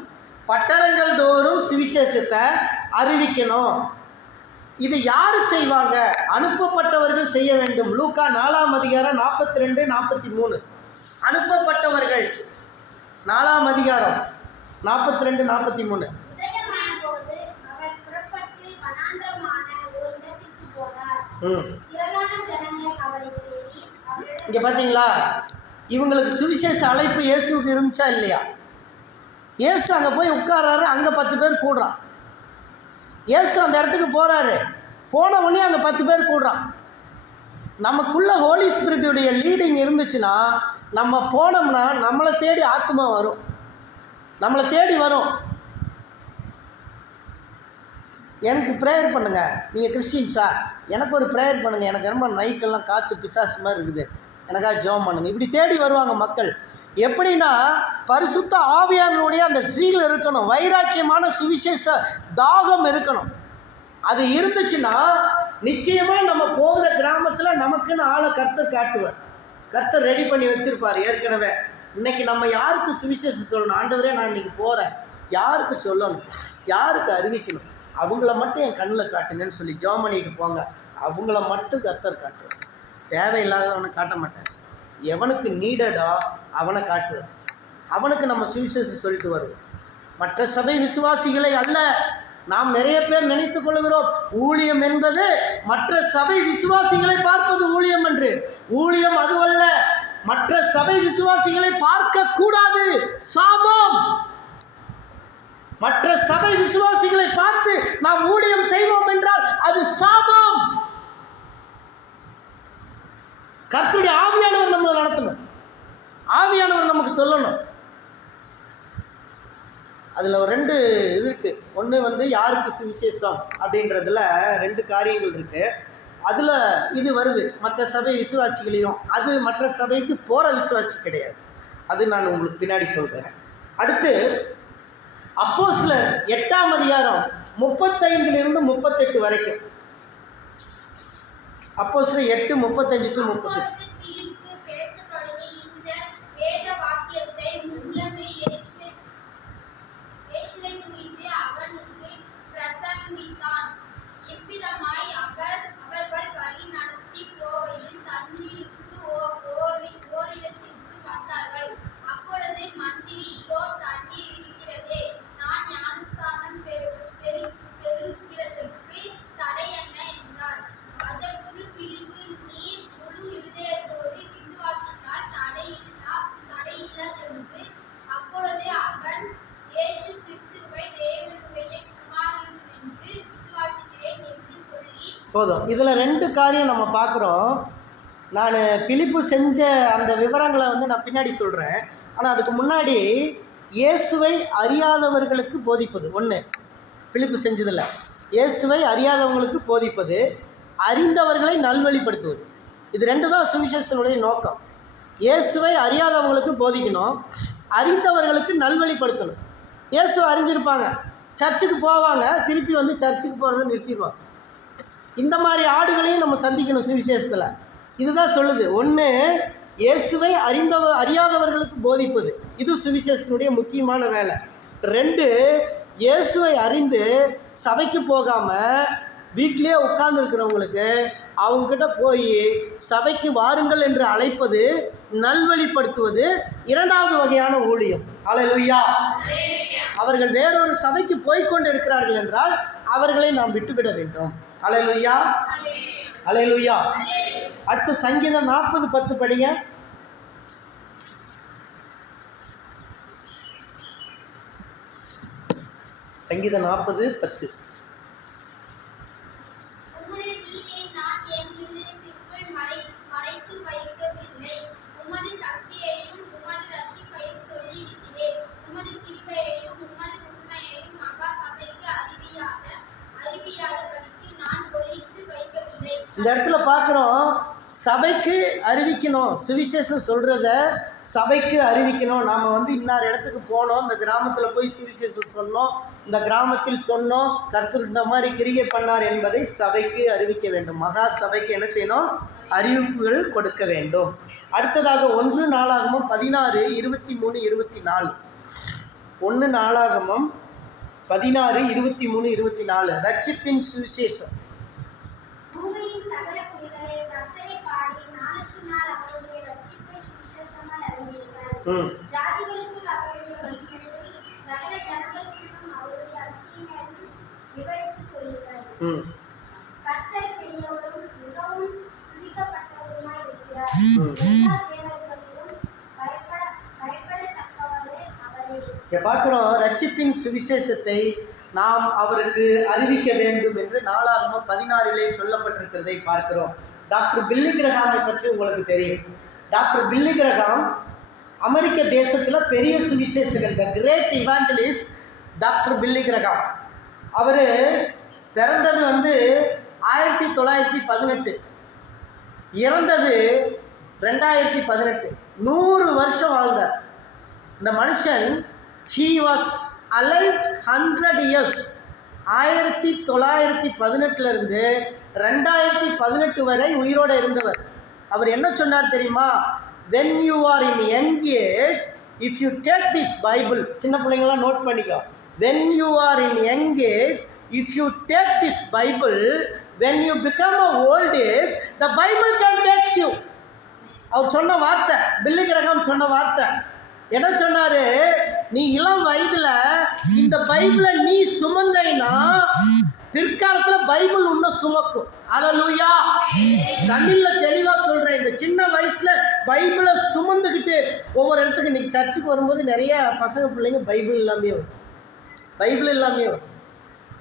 பட்டணங்கள் தோறும் சுவிசேஷத்தை அறிவிக்கணும். இது யார் செய்வாங்க? அனுப்பப்பட்டவர்கள் செய்ய வேண்டும். லூக்கா 4ஆம் அதிகாரம் 42-43. அனுப்பப்பட்டவர்கள் 4ஆம் அதிகாரம் 42-43. இங்கே பார்த்தீங்களா, இவங்களுக்கு சுவிசேஷ அழைப்பு இயேசுக்கு இருந்துச்சா இல்லையா? இயேசு அங்கே போய் உட்கார்றாரு, அங்கே 10 பேர் கூடுறான். இயேசு அந்த இடத்துக்கு போகிறாரு, போன உடனே அங்கே 10 பேர் கூடுறான். நமக்குள்ள ஹோலி ஸ்பிரிட்டுடைய லீடிங் இருந்துச்சுன்னா, நம்ம போனோம்னா நம்மளை தேடி ஆத்மா வரும், நம்மளை தேடி வரும். எனக்கு ப்ரேயர் பண்ணுங்கள், நீங்கள் கிறிஸ்டின்ஸா, எனக்கு ஒரு ப்ரேயர் பண்ணுங்கள், எனக்கு ரொம்ப நைட்டெல்லாம் காற்று பிசாசு மாதிரி இருக்குது, எனக்காக ஜெபம் பண்ணுங்கள். இப்படி தேடி வருவாங்க மக்கள். எப்படின்னா, பரிசுத்த ஆவியானுடைய அந்த சீல் இருக்கணும், வைராக்கியமான சுவிசேஷ தாகம் இருக்கணும். அது இருந்துச்சுன்னா நிச்சயமாக நம்ம போகிற கிராமத்தில் நமக்குன்னு ஆளை கர்த்தர் காட்டுவார். கர்த்தர் ரெடி பண்ணி வச்சுருப்பார் ஏற்கனவே. இன்றைக்கி நம்ம யாருக்கு சுவிசேஷம் சொல்லணும்? ஆண்டவரே, நான் இன்றைக்கி போகிறேன், யாருக்கு சொல்லணும், யாருக்கு அறிவிக்கணும், அவங்கள மட்டும் என் கண்ணில் காட்டுங்கன்னு சொல்லி ஜெபம் பண்ணிட்டு போங்க. அவங்கள மட்டும் கர்த்தர் காட்டுவார், தேவையில்லாதவனை காட்ட மாட்டார். எவனுக்கு நீடடா அவனை காட்டுவார். அவனுக்கு நம்ம சுவிசேஷம் சொல்லிட்டு வருவோம். மற்ற சபை விசுவாசிகளை அல்ல. நாம் நிறைய பேர் நினைத்து கொள்கிறோம் ஊழியம் என்பது மற்ற சபை விசுவாசிகளை பார்ப்பது ஊழியம் என்று. ஊழியம் அதுவல்ல. மற்ற சபை விசுவாசிகளை பார்க்க கூடாது, சாபம். மற்ற சபை விசுவாசிகளை பார்த்து நாம் ஊழியம் செய்வோம் என்றால் அது சாபம். கர்த்தருடைய ஆவியானவர் நம்மளை நடத்தணும், ஆவியானவர் நமக்கு சொல்லணும். அதில் ஒரு 2 இது இருக்குது. ஒன்று வந்து யாருக்கு சுவிசேஷம் அப்படின்றதுல 2 காரியங்கள் இருக்குது. அதில் இது வருது, மற்ற சபை விசுவாசிகளையும். அது மற்ற சபைக்கு போகிற விசுவாசி கிடையாது. அது நான் உங்களுக்கு பின்னாடி சொல்கிறேன். அடுத்து அப்போஸ்தலர் 8ஆம் அதிகாரம் 35 to 38 வரைக்கும். அப்போஸ்தலர் 8:35 to 38. அப்பொழுது பிலிப்பு பேசத் தொடங்கி இந்த வேத வாக்கியத்தை முன்னமே இயேசுவை குறித்து அவனுக்கு பிரசங்கித்தான். இவ்விதமாய் அவர்கள் வழி நடத்தி போகையில் தண்ணீருக்கு ஓரிடத்திற்கு வந்தார்கள். அப்பொழுது மந்திரி, இதோ தண்ணீர் இருக்கிறதே, நான் ஞானஸ்நானம் பெறுகிறதற்கு தடை என்ன என்றார். அதற்கு பிலிப்பு, நீர் முழு இருதயத்தோடு விசுவாசித்தால் தடையில்லதென்று. அப்பொழுது அவன், இயேசு கிறிஸ்துவை தேவனுடைய குமாரன் என்று விசுவாசிக்கிறேன் என்று சொல்லி. போதும். இதில் 2 காரியம் நம்ம பார்க்குறோம். நான் பிலிப்பு செஞ்ச அந்த விவரங்களை வந்து நான் பின்னாடி சொல்கிறேன். ஆனால் அதுக்கு முன்னாடி இயேசுவை அறியாதவர்களுக்கு போதிப்பது ஒன்று பிலிப்பு செஞ்சதில்லை. இயேசுவை அறியாதவங்களுக்கு போதிப்பது, அறிந்தவர்களை நல்வழிப்படுத்துவது. இது 2 தான் சுவிசேஷனுடைய நோக்கம். இயேசுவை அறியாதவங்களுக்கு போதிக்கணும், அறிந்தவர்களுக்கு நல்வழிப்படுத்தணும். இயேசுவை அறிஞ்சிருப்பாங்க, சர்ச்சுக்கு போவாங்க, திருப்பி வந்து சர்ச்சுக்கு போகிறத நிறுத்திடுவாங்க. இந்த மாதிரி ஆடுகளையும் நம்ம சந்திக்கணும் சுவிசேஷத்தில். இதுதான் சொல்லுது. ஒன்று இயேசுவை அறியாதவர்களுக்கு போதிப்பது, இது சுவிசேஷனுடைய முக்கியமான வேலை. 2 இயேசுவை அறிந்து சபைக்கு போகாமல் வீட்டிலே உட்கார்ந்துருக்கிறவங்களுக்கு அவங்கக்கிட்ட போய் சபைக்கு வாருங்கள் என்று அழைப்பது, நல்வழிப்படுத்துவது 2வது வகையான ஊழியம். அல்லேலூயா. அவர்கள் வேறொரு சபைக்கு போய்கொண்டு இருக்கிறார்கள் என்றால் அவர்களை நாம் விட்டுவிட வேண்டும். அல்லேலூயா, அல்லேலூயா. அடுத்து சங்கீதம் 40:10 படிங்க. சங்கீதம் 40:10. உம்முடைய நீதியை நான் என் இதயத்திற்குள் மறைத்து வைக்கவில்லை. உமது சக்தியையும் உமது இரட்சிப்பையும் சொல்லியிருக்கிறேன். உமது கிருபையையும் உமது உண்மையையும் மகா சபைக்கு அறிவியாதபடிக்கு நான் ஒளித்து வைக்கவில்லை. இந்த இடத்துல பார்க்குறோம், சபைக்கு அறிவிக்கணும், சுவிசேஷம் சொல்கிறத சபைக்கு அறிவிக்கணும். நாம் வந்து இன்னார் இடத்துக்கு போனோம், இந்த கிராமத்தில் போய் சுவிசேஷம் சொன்னோம், இந்த கிராமத்தில் சொன்னோம், கர்த்தர் இந்த மாதிரி கிரியை பண்ணார் என்பதை சபைக்கு அறிவிக்க வேண்டும். மகா சபைக்கு என்ன செய்யணும்? அறிவிப்புகள் கொடுக்க வேண்டும். அடுத்ததாக 1 நாளாகமம் 16, 23, 24. 1 நாளாகமம் 16, 23, 24. ரட்சிப்பின் சுவிசேஷம். பூமியின் சகல குடிகளே, கர்த்தரை பாடி நாளுக்கு நாள் அவருடைய இரட்சிப்பை சுவிசேஷமாய் அறிவியுங்கள். ஜாதிகளுக்குள் அவருடைய வழிகளையும் சகல ஜனங்களுக்கும் அவருடைய அதிசயங்களையும் விவரித்து சொல்லுங்கள். கர்த்தர் பெரியவரும் மிகவும் துதிக்கப்பட்டவருமாய் இருக்கிறார். எல்லா தேவர்களிலும் பயப்படத்தக்கவரே அவரே. பார்க்குறோம், ரட்சிப்பின் சுவிசேஷத்தை நாம் அவருக்கு அறிவிக்க வேண்டும் என்று நாளாகமம் 16 சொல்லப்பட்டிருக்கிறதை பார்க்கிறோம். டாக்டர் பில்லி கிரஹாமை பற்றி உங்களுக்கு தெரியும். டாக்டர் பில்லி கிரஹாம் அமெரிக்க தேசத்தில் பெரிய சுவிசேஷகர், the great evangelist doctor Billy Graham. அவர் பிறந்தது வந்து 1918, இறந்தது 2018. 100 வருஷம் வாழ்ந்தார் இந்த மனுஷன். he was alive 100 years. 1918 2018 வரை உயிரோடு இருந்தவர். அவர் என்ன சொன்னார் தெரியுமா? when you are in young age, if you take this Bible, சின்ன பிள்ளைங்களாம் நோட் பண்ணிக்கோ. when you are in young age, if you take this Bible, when you become a old age, the Bible can take you. அவர் சொன்ன வார்த்தை, பில்லி Graham சொன்ன வார்த்தை என்ன சொன்னார்? நீ இளம் வயதில் இந்த பைபிளை நீ சுமந்தைனா பிற்காலத்தில் பைபிள் இன்னும் சுமக்கும். அல்லேலூயா. தமிழில் தெளிவாக சொல்கிறேன், இந்த சின்ன வயசில் பைபிளை சுமந்துக்கிட்டு ஒவ்வொரு இடத்துக்கு இன்றைக்கி சர்ச்சுக்கு வரும்போது நிறைய பசங்க பிள்ளைங்க பைபிள் இல்லாமே வரும், பைபிள் இல்லாமே வரும்.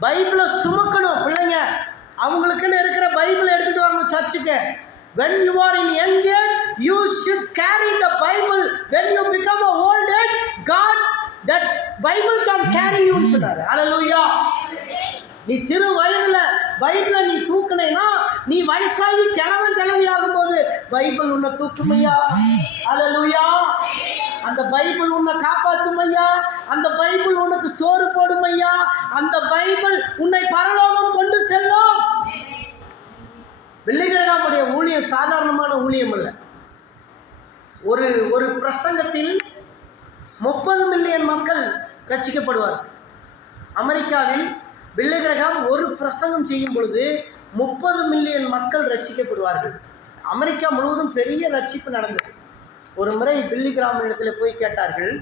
பைபிளை சுமக்கணும் பிள்ளைங்க, அவங்களுக்குன்னு இருக்கிற பைபிளை எடுத்துகிட்டு வரணும் சர்ச்சுக்கு. When you are in young age, you should carry the Bible. When you become a old age, God, that Bible can carry யூன்னு சொன்னார். அல்லேலூயா. நீ சிறு வயதுல பைபிளை நீ தூக்குனேன்னா நீ வயசாகி கிழவி ஆகும்போது பைபிள் உன்னை தூக்குமையா. அல்லேலூயா. அந்த பைபிள் உன்னை காப்பாற்றும் ஐயா. அந்த பைபிள் உனக்கு சோறு போடும் ஐயா. அந்த பைபிள் உன்னை பரலோகம் கொண்டு செல்லும். பில்லி கிரஹாமுடைய ஊழியம் சாதாரணமான ஊழியம் அல்ல. ஒரு பிரசங்கத்தில் 30 மில்லியன் மக்கள் ரட்சிக்கப்படுவார். அமெரிக்காவில் பில்லி கிரஹாம் ஒரு பிரசங்கம் செய்யும் பொழுது 30 மில்லியன் மக்கள் ரட்சிக்கப்படுவார்கள். அமெரிக்கா முழுவதும் பெரிய ரட்சிப்பு நடந்தது. ஒரு முறை பில்லி கிரஹாம் இடத்துல போய் கேட்டார்கள்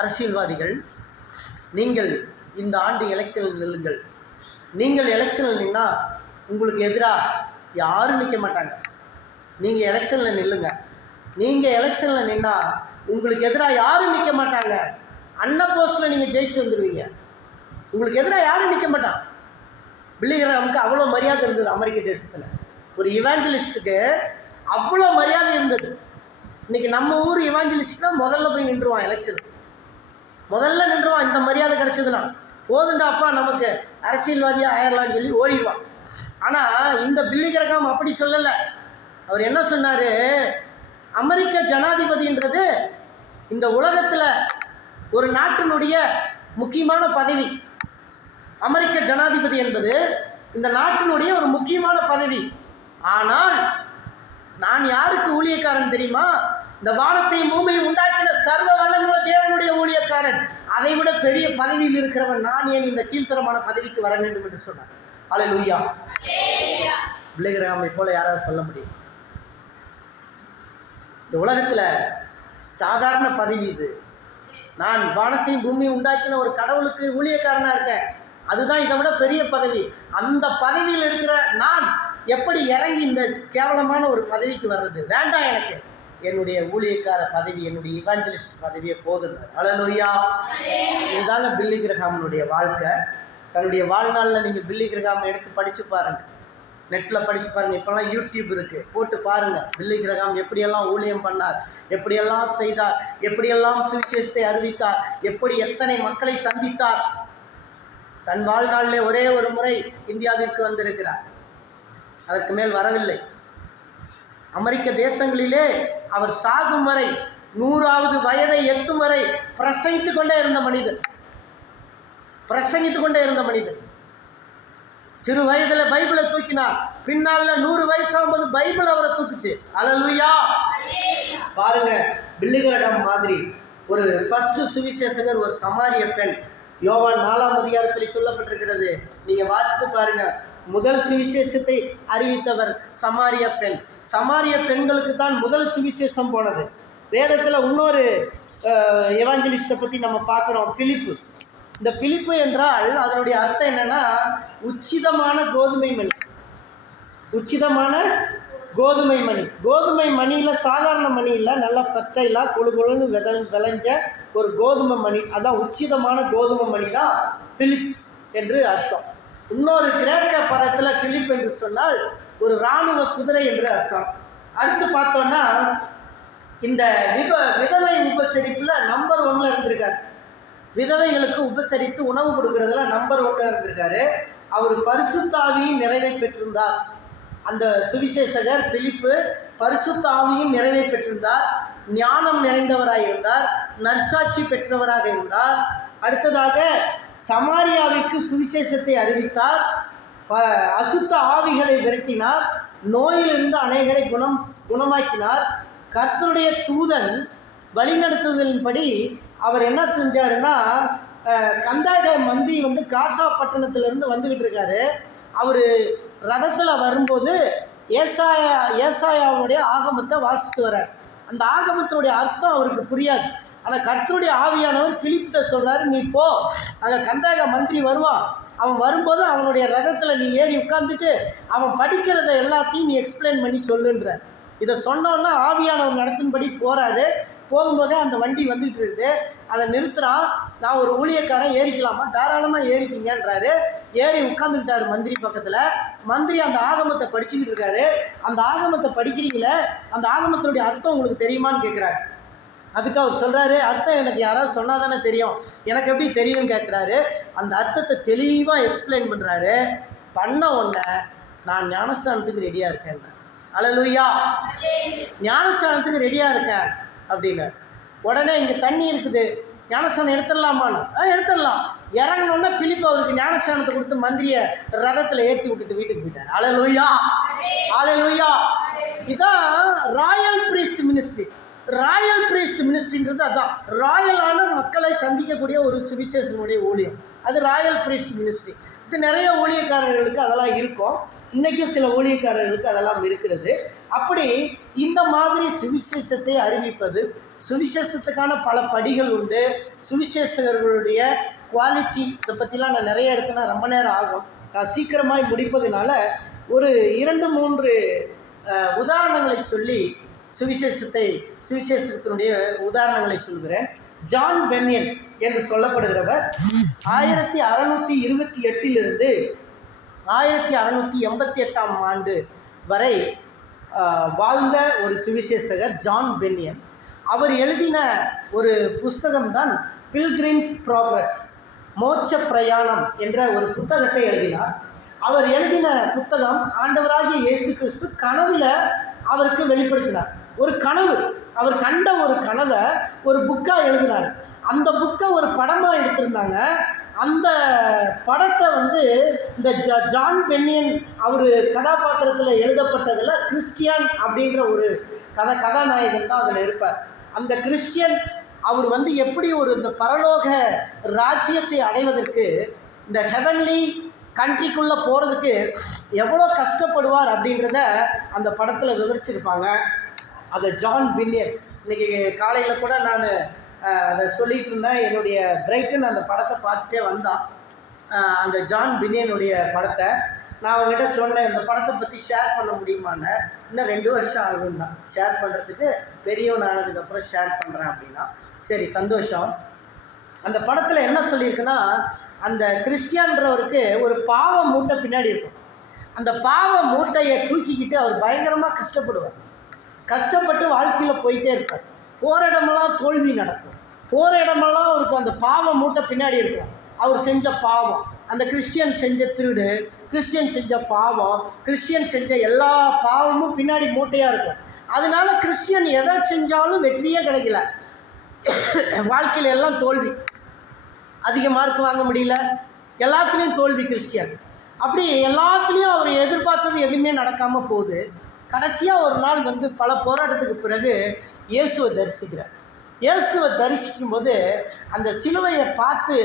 அரசியல்வாதிகள், நீங்கள் இந்த ஆண்டு எலெக்ஷனில் நில்லுங்கள். நீங்கள் எலெக்ஷனில் நின்னால் உங்களுக்கு எதிராக யாரும் நிற்க மாட்டாங்க. நீங்கள் எலெக்ஷனில் நில்லுங்க. நீங்கள் எலெக்ஷனில் நின்னால் உங்களுக்கு எதிராக யாரும் நிற்க மாட்டாங்க. அன்னபோஸில் நீங்கள் ஜெயிச்சு வந்துடுவீங்க. உங்களுக்கு எதிராக யாரும் நிற்க மாட்டான். பில்லி கிரஹாமுக்கு அவ்வளோ மரியாதை இருந்தது அமெரிக்க தேசத்தில். ஒரு இவாஞ்சலிஸ்ட்டுக்கு அவ்வளோ மரியாதை இருந்தது. இன்றைக்கி நம்ம ஊர் இவாஞ்சலிஸ்ட்னால் முதல்ல போய் நின்றுவான். எலெக்ஷனுக்கு முதல்ல நின்றுவான். இந்த மரியாதை கிடச்சதுன்னா போதுண்டாப்பா நமக்கு அரசியல்வாதியாக ஆயிரலான்னு சொல்லி ஓடிடுவான். ஆனால் இந்த பில்லி கிரஹாம் அப்படி சொல்லலை. அவர் என்ன சொன்னார், அமெரிக்க ஜனாதிபதின்றது இந்த உலகத்தில் ஒரு நாட்டினுடைய முக்கியமான பதவி. அமெரிக்க ஜனாதிபதி என்பது இந்த நாட்டினுடைய ஒரு முக்கியமான பதவி. ஆனால் நான் யாருக்கு ஊழியக்காரன் தெரியுமா? இந்த வானத்தையும் பூமியையும் உண்டாக்கின சர்வ வல்லமையுள்ள தேவனுடைய ஊழியக்காரன். அதை விட பெரிய பதவியில் இருக்கிறவன் நான் ஏன் இந்த கீழ்த்தரமான பதவிக்கு வர வேண்டும் என்று சொன்னார். அல்லேலூயா. பில்லி கிரஹாமை போல யாராவது சொல்ல முடியும்? இந்த உலகத்தில் சாதாரண பதவி இது. நான் வானத்தையும் பூமியும் உண்டாக்கின ஒரு கடவுளுக்கு ஊழியக்காரனாக இருக்கேன். அதுதான் இதை விட பெரிய பதவி. அந்த பதவியில் இருக்கிற நான் எப்படி இறங்கி இந்த கேவலமான ஒரு பதவிக்கு வர்றது? வேண்டாம், எனக்கு என்னுடைய ஊழியக்கார பதவி, என்னுடைய இவாஞ்சலிஸ்ட் பதவியை போதுங்க. அல்லேலூயா. இதுதாங்க பில்லி கிரஹாமுடைய வாழ்க்கை. தன்னுடைய வாழ்நாளில் நீங்கள் பில்லி கிரஹாம் எடுத்து படித்து பாருங்கள். நெட்டில் படித்து பாருங்கள். இப்போல்லாம் யூடியூப் இருக்குது, போட்டு பாருங்கள். பில்லி கிரஹாம் எப்படியெல்லாம் ஊழியம் பண்ணார், எப்படியெல்லாம் செய்தார், எப்படியெல்லாம் சுவிசேஷத்தை அறிவித்தார், எப்படி எத்தனை மக்களை சந்தித்தார். தன் வாழ்நாளிலே ஒரே ஒரு முறை இந்தியாவிற்கு வந்திருக்கிறார். அதற்கு மேல் வரவில்லை. அமெரிக்க தேசங்களிலே அவர் சாகும் வரை 100வது வயதை எட்டும் வரை பிரசங்கித்துக் கொண்டே இருந்த மனிதர். சிறு வயதில் பைபிளை தூக்கினார். பின்னால் 100 வயசாகும்போது பைபிள் அவரை தூக்குச்சு. அல்லேலூயா. பாருங்க, பில்லி கிரஹாம் மாதிரி ஒரு ஃபர்ஸ்ட் சுவிசேஷகர் ஒரு சமாரிய பெண். யோவான் 4ஆம் அதிகாரத்தில் சொல்லப்பட்டிருக்கிறது. நீங்கள் வாசித்து பாருங்க. முதல் சுவிசேஷத்தை அறிவித்தவர் சமாரிய பெண். சமாரிய பெண்களுக்கு தான் முதல் சுவிசேஷம் போனது. வேதத்தில் இன்னொரு எவாஞ்சலிஸ்ட்டை பற்றி நம்ம பார்க்குறோம், பிலிப்பு. இந்த பிலிப்பு என்றால் அதனுடைய அர்த்தம் என்னென்னா உச்சிதமான கோதுமை மணி. உச்சிதமான கோதுமை மணி. கோதுமை மணியில் சாதாரண மணி இல்லை, நல்லா ஃபர்டைலாக கொழுன்னு விளைஞ்ச ஒரு கோதுமை மணி. அதான் உச்சிதமான கோதுமை மணி தான் பிலிப் என்று அர்த்தம். இன்னொரு கிரேக்க பதத்தில் பிலிப் என்று சொன்னால் ஒரு இராணுவ குதிரை என்று அர்த்தம். அடுத்து பார்த்தோன்னா இந்த விதவை உபசரிப்பில் நம்பர் 1 இருந்திருக்கார். விதவைகளுக்கு உபசரித்து உணவு கொடுக்கறதுல நம்பர் 1 இருந்திருக்காரு. அவர் பரிசுத்த ஆவியின் நிறைவை பெற்றிருந்தார். அந்த சுவிசேஷகர் பிலிப்பு பரிசுத்த ஆவியின் நிறைவை பெற்றிருந்தார். ஞானம் நிறைந்தவராக இருந்தார். நற்சாட்சி பெற்றவராக இருந்தார். அடுத்ததாக சமாரியாவிற்கு சுவிசேஷத்தை அறிவித்தார். அசுத்த ஆவிகளை விரட்டினார். நோயிலிருந்து அநேகரை குணமாக்கினார். கர்த்தருடைய தூதன் வழிநடத்துதலின்படி அவர் என்ன செஞ்சாருன்னா, கந்தாக மந்திரி காசா பட்டணத்திலேருந்து வந்துக்கிட்டு இருக்காரு. அவர் ரதத்தில் வரும்போது ஏசாயாவுடைய ஆகமத்தை வாசித்து வர்றார். அந்த ஆகமத்தினுடைய அர்த்தம் அவருக்கு புரியாது. ஆனால் கர்த்தருடைய ஆவியானவர் பிலிப்பிட்ட சொல்கிறாரு, நீ போ, அங்கே கந்தாக மந்திரி வருவான், அவன் வரும்போது அவனுடைய ரதத்தில் நீ ஏறி உட்காந்துட்டு அவன் படிக்கிறத எல்லாத்தையும் நீ எக்ஸ்பிளைன் பண்ணி சொல்லுன்ற. இதை சொன்னோன்னா ஆவியானவர் நடத்தின்படி போகிறாரு. போகும்போதே அந்த வண்டி வந்துகிட்டு இருக்குது. அதை நிறுத்துகிறான். நான் ஒரு ஊழியக்காரன், ஏறிக்கலாமா? தாராளமாக ஏறிக்கிங்கன்றாரு. ஏறி உட்காந்துக்கிட்டார் மந்திரி பக்கத்தில். மந்திரி அந்த ஆகமத்தை படிச்சுக்கிட்டு இருக்காரு. அந்த ஆகமத்தை படிக்கிறீங்களே, அந்த ஆகமத்தினுடைய அர்த்தம் உங்களுக்கு தெரியுமான்னு கேட்குறாரு. அதுக்கு அவர் சொல்கிறாரு, அர்த்தம் எனக்கு யாராவது சொன்னால் தானே தெரியும், எனக்கு எப்படி தெரியும்னு கேட்குறாரு. அந்த அர்த்தத்தை தெளிவாக எக்ஸ்பிளைன் பண்ணுறாரு. பண்ண உடனே நான் ஞானஸ்தானத்துக்கு ரெடியாக இருக்கேன். அல்லேலூயா. ஞானஸ்தானத்துக்கு ரெடியாக இருக்கேன் அப்படின்னு. உடனே இங்கே தண்ணி இருக்குது, ஞானஸ்தானம் எடுத்துடலாமான்னு? எடுத்துடலாம். இறங்கணுன்னா பிலிப்பு அவருக்கு ஞானஸ்தானத்தை கொடுத்து மந்திரியை ரதத்தில் ஏற்றி விட்டுட்டு வீட்டுக்கு போயிட்டார். அல்லேலூயா, அல்லேலூயா. இதான் royal priest ministry. Royal priest மினிஸ்ட்ரின்றது அதான், ராயலான மக்களை சந்திக்கக்கூடிய ஒரு சுவிசேஷனுடைய ஊழியம். அது ராயல் பிரீஸ்ட் மினிஸ்ட்ரி. இது நிறைய ஊழியக்காரர்களுக்கு அதெல்லாம் இருக்கும். இன்றைக்கும் சில ஊழியக்காரர்களுக்கு அதெல்லாம் இருக்கிறது. அப்படி இந்த மாதிரி சுவிசேஷத்தை அறிவிப்பது, சுவிசேஷத்துக்கான பல படிகள் உண்டு. சுவிசேஷகர்களுடைய குவாலிட்டி, இதை பற்றிலாம் நான் நிறைய இடத்துல ரொம்ப நேரம் ஆகும். நான் சீக்கிரமாய் முடிப்பதுனால ஒரு 2-3 உதாரணங்களை சொல்லி சுவிசேஷத்தினுடைய உதாரணங்களை சொல்கிறேன். ஜான் பென்யன் என்று சொல்லப்படுகிறவர் 1628 1688 வரை வாழ்ந்த ஒரு சுவிசேஷகர் ஜான் பென்யன். அவர் எழுதின ஒரு புஸ்தகம்தான் பில்கிரிம்ஸ் ப்ராக்ரஸ், மோட்ச பிரயாணம் என்ற ஒரு புத்தகத்தை எழுதினார். அவர் எழுதின புத்தகம் ஆண்டவராகிய இயேசு கிறிஸ்து கனவில் அவருக்கு வெளிப்படுத்தினார். ஒரு கனவு, அவர் கண்ட ஒரு கனவை ஒரு புக்காக எழுதினார். அந்த புக்கை ஒரு படமாக எடுத்திருந்தாங்க. அந்த படத்தை இந்த ஜான் பென்யன் அவர் கதாபாத்திரத்தில் எழுதப்பட்டதில் கிறிஸ்டியன் அப்படின்ற ஒரு கதாநாயகன் தான் அதில் இருப்பார். அந்த கிறிஸ்டியன் அவர் எப்படி இந்த பரலோக ராஜ்யத்தை அடைவதற்கு, இந்த ஹெவன்லி கண்ட்ரிக்குள்ளே போகிறதுக்கு எவ்வளோ கஷ்டப்படுவார் அப்படின்றத அந்த படத்தில் விவரிச்சிருப்பாங்க. அதை ஜான் பென்யன், இன்றைக்கி காலையில் கூட நான் அதை சொல்லிகிட்டு இருந்தேன். என்னுடைய பிரைட்டன் அந்த படத்தை பார்த்துட்டே வந்தான். அந்த ஜான் பென்யனுடைய படத்தை நான் அவங்ககிட்ட சொன்னேன், இந்த படத்தை பற்றி ஷேர் பண்ண முடியுமான்னு. இன்னும் 2 வருஷம் ஆகும் தான் ஷேர் பண்ணுறதுக்கு, பெரியவன் ஆனதுக்கப்புறம் ஷேர் பண்ணுறேன் அப்படின்னா. சரி, சந்தோஷம். அந்த படத்தில் என்ன சொல்லியிருக்குன்னா, அந்த கிறிஸ்டியான்றவருக்கு ஒரு பாவ மூட்டை பின்னாடி இருக்கும். அந்த பாவ மூட்டையை தூக்கிக்கிட்டு அவர் பயங்கரமாக கஷ்டப்படுவார். கஷ்டப்பட்டு வாழ்க்கையில் போயிட்டே இருப்பார். போகிற இடமெல்லாம் தோல்வி நடக்கும். போகிற இடமெல்லாம் அவருக்கு அந்த பாவ மூட்டை பின்னாடி இருக்கும். அவர் செஞ்ச பாவம், அந்த கிறிஸ்டியன் செஞ்ச திருடு, கிறிஸ்டியன் செஞ்ச பாவம், கிறிஸ்டியன் செஞ்ச எல்லா பாவமும் பின்னாடி மூட்டையாக இருக்கும். அதனால கிறிஸ்டியன் எதை செஞ்சாலும் வெற்றியே கிடைக்கல. வாழ்க்கையில் எல்லாம் தோல்வி, அதிக மார்க் வாங்க முடியல, எல்லாத்துலேயும் தோல்வி கிறிஸ்டியன். அப்படி எல்லாத்துலேயும் அவர் எதிர்பார்த்தது எதுவுமே நடக்காமல் போகுது. கடைசியாக ஒரு நாள் பல போராட்டத்துக்கு பிறகு இயேசுவை தரிசிக்கிறார். இயேசுவை தரிசிக்கும் போது அந்த சிலுவையை பார்த்து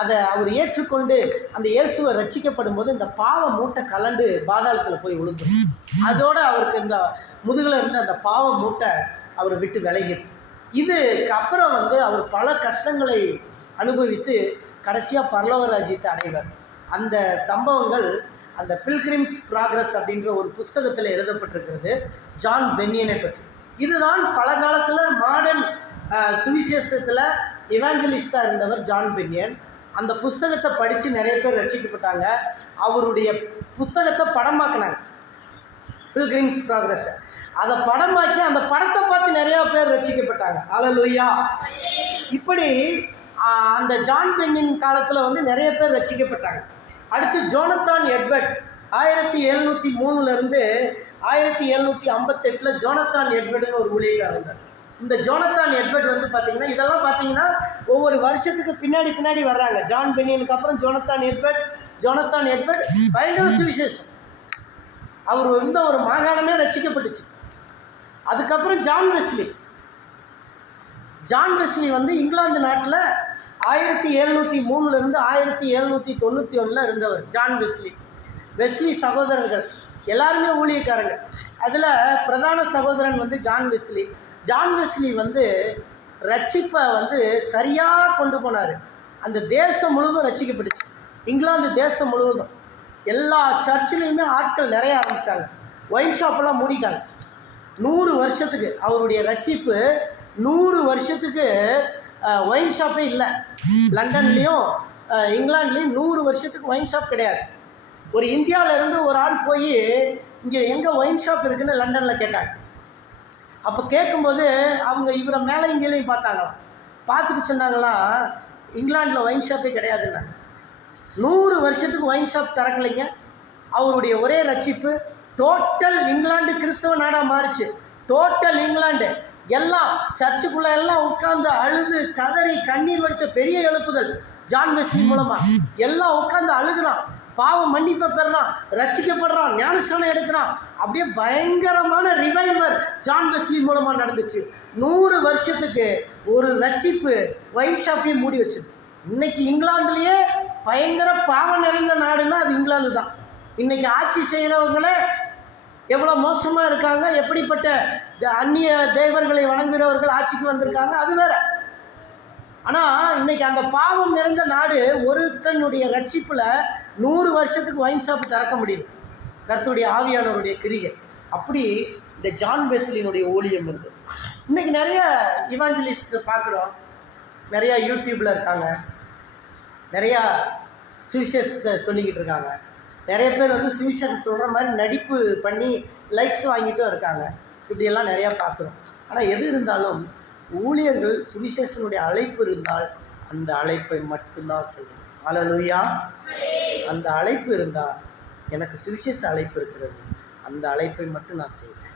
அதை அவர் ஏற்றுக்கொண்டு அந்த இயேசுவை ரட்சிக்கப்படும் போது இந்த பாவ மூட்டை கலண்டு பாதாளத்தில் போய் விழுந்துடும். அதோடு அவருக்கு இந்த முதுகில் இருந்த அந்த பாவ மூட்டை அவரை விட்டு விலகிடும். இதுக்கு அப்புறம் அவர் பல கஷ்டங்களை அனுபவித்து கடைசியாக பரலோக ராஜ்யத்தை அடைவார். அந்த சம்பவங்கள் அந்த பில்கிரிம்ஸ் ப்ராக்ரஸ் அப்படின்ற ஒரு புஸ்தகத்தில் எழுதப்பட்டிருக்கிறது ஜான் பென்யனை பற்றி. இதுதான் பழங்காலத்தில் மாடர்ன் சுவிசேஷத்தில் இவாஞ்சலிஸ்டாக இருந்தவர் ஜான் பென்யன். அந்த புஸ்தகத்தை படித்து நிறைய பேர் ரசிக்கப்பட்டாங்க. அவருடைய புத்தகத்தை படமாக்கினாங்க, பில்கிரிம்ஸ் ப்ராக்ரஸை. அதை படமாக்கி அந்த படத்தை பார்த்து நிறையா பேர் ரசிக்கப்பட்டாங்க. அல்லேலூயா. இப்படி அந்த ஜான் பென்யன் காலத்தில் நிறைய பேர் ரசிக்கப்பட்டாங்க. அடுத்து ஜோனத்தான் எட்வர்ட் 1703 1758 ஜோனத்தான் எட்வர்டுன்னு ஒரு ஊழியக்காரர் இருந்தார். இந்த ஜோனத்தான் எட்வர்ட் பார்த்திங்கன்னா, இதெல்லாம் பார்த்திங்கன்னா ஒவ்வொரு வருஷத்துக்கு பின்னாடி வர்றாங்க. ஜான் பென்யனுக்கு அப்புறம் ஜோனத்தான் எட்வர்ட் பயங்கர சுவிசேஷம். அவர் ஒரு மாகாணமே ரசிக்கப்பட்டுச்சு. அதுக்கப்புறம் ஜான் வெஸ்லி இங்கிலாந்து நாட்டில் 1703 1791 இருந்தவர். ஜான் வெஸ்லி சகோதரர்கள் எல்லாருமே ஊழியக்காரங்க. அதில் பிரதான சகோதரன் ஜான் வெஸ்லி ரட்சிப்பை சரியாக கொண்டு போனார். அந்த தேசம் முழுவதும் ரட்சிக்கப்பட்டுச்சு. இங்கிலாந்து தேசம் முழுவதும் எல்லா சர்ச்சிலையுமே ஆட்கள் நிறைய ஆரம்பித்தாங்க. ஒயின் ஷாப்பெல்லாம் மூடிட்டாங்க. 100 வருஷத்துக்கு அவருடைய ரட்சிப்பு, 100 வருஷத்துக்கு ஒயின் ஷாப்பே இல்லை. லண்டன்லேயும் இங்கிலாந்துலேயும் 100 வருஷத்துக்கு ஒயின் ஷாப் கிடையாது. ஒரு இந்தியாவிலேருந்து ஒரு ஆள் போய் இங்கே எங்கே ஒயின் ஷாப் இருக்குதுன்னு லண்டனில் கேட்டாங்க. அப்போ கேட்கும்போது அவங்க இவரை மேலே இங்கேயும் பார்த்தாங்களாம். பார்த்துட்டு சொன்னாங்களாம், இங்கிலாண்டில் ஒயின் ஷாப்பே கிடையாதுன்னா. 100 வருஷத்துக்கு ஒயின் ஷாப் திறக்கலைங்க. அவருடைய ஒரே ரட்சிப்பு டோட்டல் இங்கிலாந்து கிறிஸ்தவ நாடாக மாறிச்சு. டோட்டல் இங்கிலாந்து எல்லாம் சர்ச்சுக்குள்ளே எல்லாம் உட்காந்து அழுது கதறி கண்ணீர் வடித்த பெரிய எழுப்புதல் ஜான் வெஸ்லி மூலமாக. எல்லாம் உட்காந்து அழுகிறான், பாவம் மன்னிப்பை பெறான், ரட்சிக்கப்படுறான், ஞானஸ்தானம் எடுக்கிறான். அப்படியே பயங்கரமான ரிவைவர் ஜான் வெஸ்லி மூலமாக நடந்துச்சு. 100 வருஷத்துக்கு ஒரு ரட்சிப்பு ஒயின் ஷாப்பையும் மூடி வச்சு. இன்னைக்கு இங்கிலாந்துலேயே பயங்கர பாவம் நிறைந்த நாடுன்னா அது இங்கிலாந்து தான். இன்றைக்கி ஆட்சி செய்கிறவங்களே எவ்வளோ மோசமாக இருக்காங்க, எப்படிப்பட்ட அந்நிய தேவர்களை வணங்குகிறவர்கள் ஆட்சிக்கு வந்திருக்காங்க, அது வேற. ஆனால் இன்றைக்கி அந்த பாவம் நிறைந்த நாடு ஒருத்தனுடைய ரட்சிப்பில் 100 வருஷத்துக்கு ஒயின் ஷாப் திறக்க முடியும். கர்த்தருடைய ஆவியானவருடைய கிரியை. அப்படி இந்த ஜான் வெஸ்லியினுடைய ஊழியம் இருக்குது. இன்றைக்கி நிறைய இவாஞ்சலிஸ்ட் பார்க்குறோம், நிறையா யூடியூப்பில் இருக்காங்க, நிறையா சுவிசேஷத்தை சொல்லிக்கிட்டு இருக்காங்க. நிறைய பேர் வந்து சுவிசேஷம் சொல்கிற மாதிரி நடிப்பு பண்ணி லைக்ஸ் வாங்கிட்டும் இருக்காங்க. இப்படியெல்லாம் நிறையா பார்க்குறோம். ஆனால் எது இருந்தாலும் ஊழியர்கள் சுவிசேஷனுடைய அழைப்பு இருந்தால் அந்த அழைப்பை மட்டும்தான் செய்யணும். அல்லேலூயா. அந்த அழைப்பு இருந்தால், எனக்கு சுவிசேஷ அழைப்பு இருக்கிறது, அந்த அழைப்பை மட்டும் நான் செய்கிறேன்.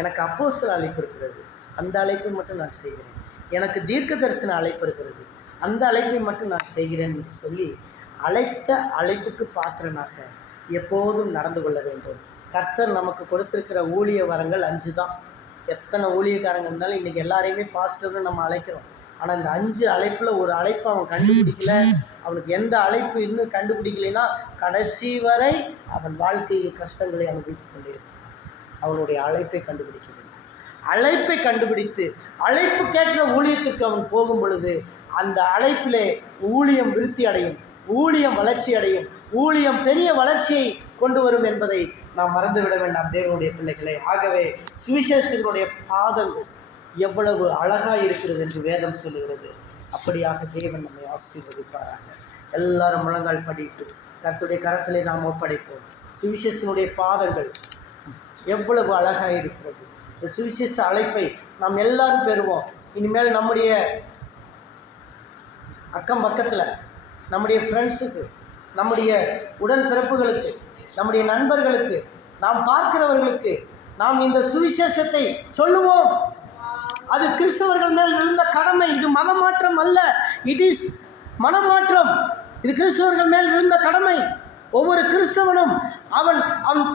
எனக்கு அப்போஸ்தல அழைப்பு இருக்கிறது, அந்த அழைப்பை மட்டும் நான் செய்கிறேன். எனக்கு தீர்க்க தரிசன அழைப்பு இருக்கிறது, அந்த அழைப்பை மட்டும் நான் செய்கிறேன்னு சொல்லி அழைத்த அழைப்புக்கு பாத்திரனாக எப்போதும் நடந்து கொள்ள வேண்டும். கர்த்தர் நமக்கு கொடுத்திருக்கிற ஊழிய வரங்கள் 5 தான். எத்தனை ஊழியக்காரங்க இருந்தாலும் இன்றைக்கி எல்லாரையுமே பாஸ்டர்னு நம்ம அழைக்கிறோம். ஆனால் இந்த 5 அழைப்பில் ஒரு அழைப்பு அவன் கண்டுபிடிக்கல, அவனுக்கு எந்த அழைப்பு இன்னும் கண்டுபிடிக்கலைன்னா கடைசி வரை அவன் வாழ்க்கையில் கஷ்டங்களை அனுபவித்துக் கொண்டிருக்கிறான். அவனுடைய அழைப்பை கண்டுபிடிக்க வேண்டும். அழைப்பை கண்டுபிடித்து அழைப்புக்கேற்ற ஊழியத்திற்கு அவன் போகும் பொழுது அந்த அழைப்பிலே ஊழியம் விருத்தி அடையும், ஊழியம் வளர்ச்சி அடையும், ஊழியம் பெரிய வளர்ச்சியை கொண்டு வரும் என்பதை நாம் மறந்துவிட வேண்டாம் தேவனுடைய பிள்ளைகளே. ஆகவே சுவிசேஷனுடைய பாதங்கள் எவ்வளவு அழகாக இருக்கிறது என்று வேதம் சொல்லுகிறது. அப்படியாக தேவன் நம்மை ஆசீர்வதிப்பாராக. எல்லாரும் முழங்கால் படிட்டு கர்த்தருடைய கரத்திலே நாம் ஒப்படைப்போம். சுவிசேஷனுடைய பாதங்கள் எவ்வளவு அழகாக இருக்கிறது. இந்த சுவிசேஷ அழைப்பை நாம் எல்லாரும் பெறுவோம். இனிமேல் நம்முடைய அக்கம் பக்கத்தில், நம்முடைய ஃப்ரெண்ட்ஸுக்கு, நம்முடைய உடன்பிறப்புகளுக்கு, நம்முடைய நண்பர்களுக்கு, நாம் பார்க்கிறவர்களுக்கு நாம் இந்த சுவிசேஷத்தை சொல்லுவோம். அது கிறிஸ்தவர்கள் மேல் விழுந்த கடமை. இது மதமாற்றம் அல்ல, இட் இஸ் மனமாற்றம். இது கிறிஸ்தவர்கள் மேல் விழுந்த கடமை. ஒவ்வொரு கிறிஸ்தவனும் அவன்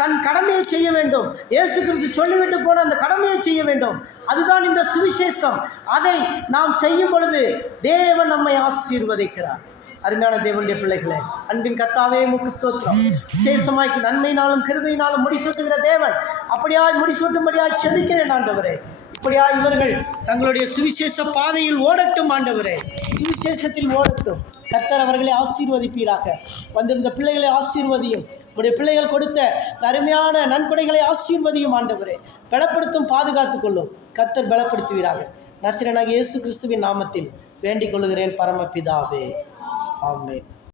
தன் கடமையை செய்ய வேண்டும். இயேசு கிறிஸ்து சொல்லிவிட்டு போன அந்த கடமையை செய்ய வேண்டும். அதுதான் இந்த சுவிசேஷம். அதை நாம் செய்யும் பொழுது தேவன் நம்மை ஆசீர்வதிக்கிறார். அருமையான தேவனுடைய பிள்ளைகளே, அன்பின் கர்த்தாவே உமக்கு ஸ்தோத்திரம். விசேஷமாய்க்கு நன்மையினாலும் கிருபையினாலும் முடிசூட்டுகிற தேவன், அப்படியாய் முடிசூட்டும்படியாய் செபிக்கிறேன் ஆண்டவரே. இப்படியா இவர்கள் தங்களுடைய சுவிசேஷ பாதையில் ஓடட்டும் ஆண்டவரே, சுவிசேஷத்தில் ஓடட்டும். கர்த்தர் அவர்களை ஆசீர்வதிப்பீராக. வந்திருந்த பிள்ளைகளை ஆசீர்வதியும். உடைய பிள்ளைகள் கொடுத்த அருமையான நன்கொடைகளை ஆசீர்வதியும் ஆண்டவரே. பலப்படுத்தும், பாதுகாத்து கொள்ளும். கர்த்தர் பலப்படுத்துவீராக. நசரேயனாகிய இயேசு கிறிஸ்துவின் நாமத்தில் வேண்டிக் கொள்கிறேன் பரமபிதாவே. ஆமென்.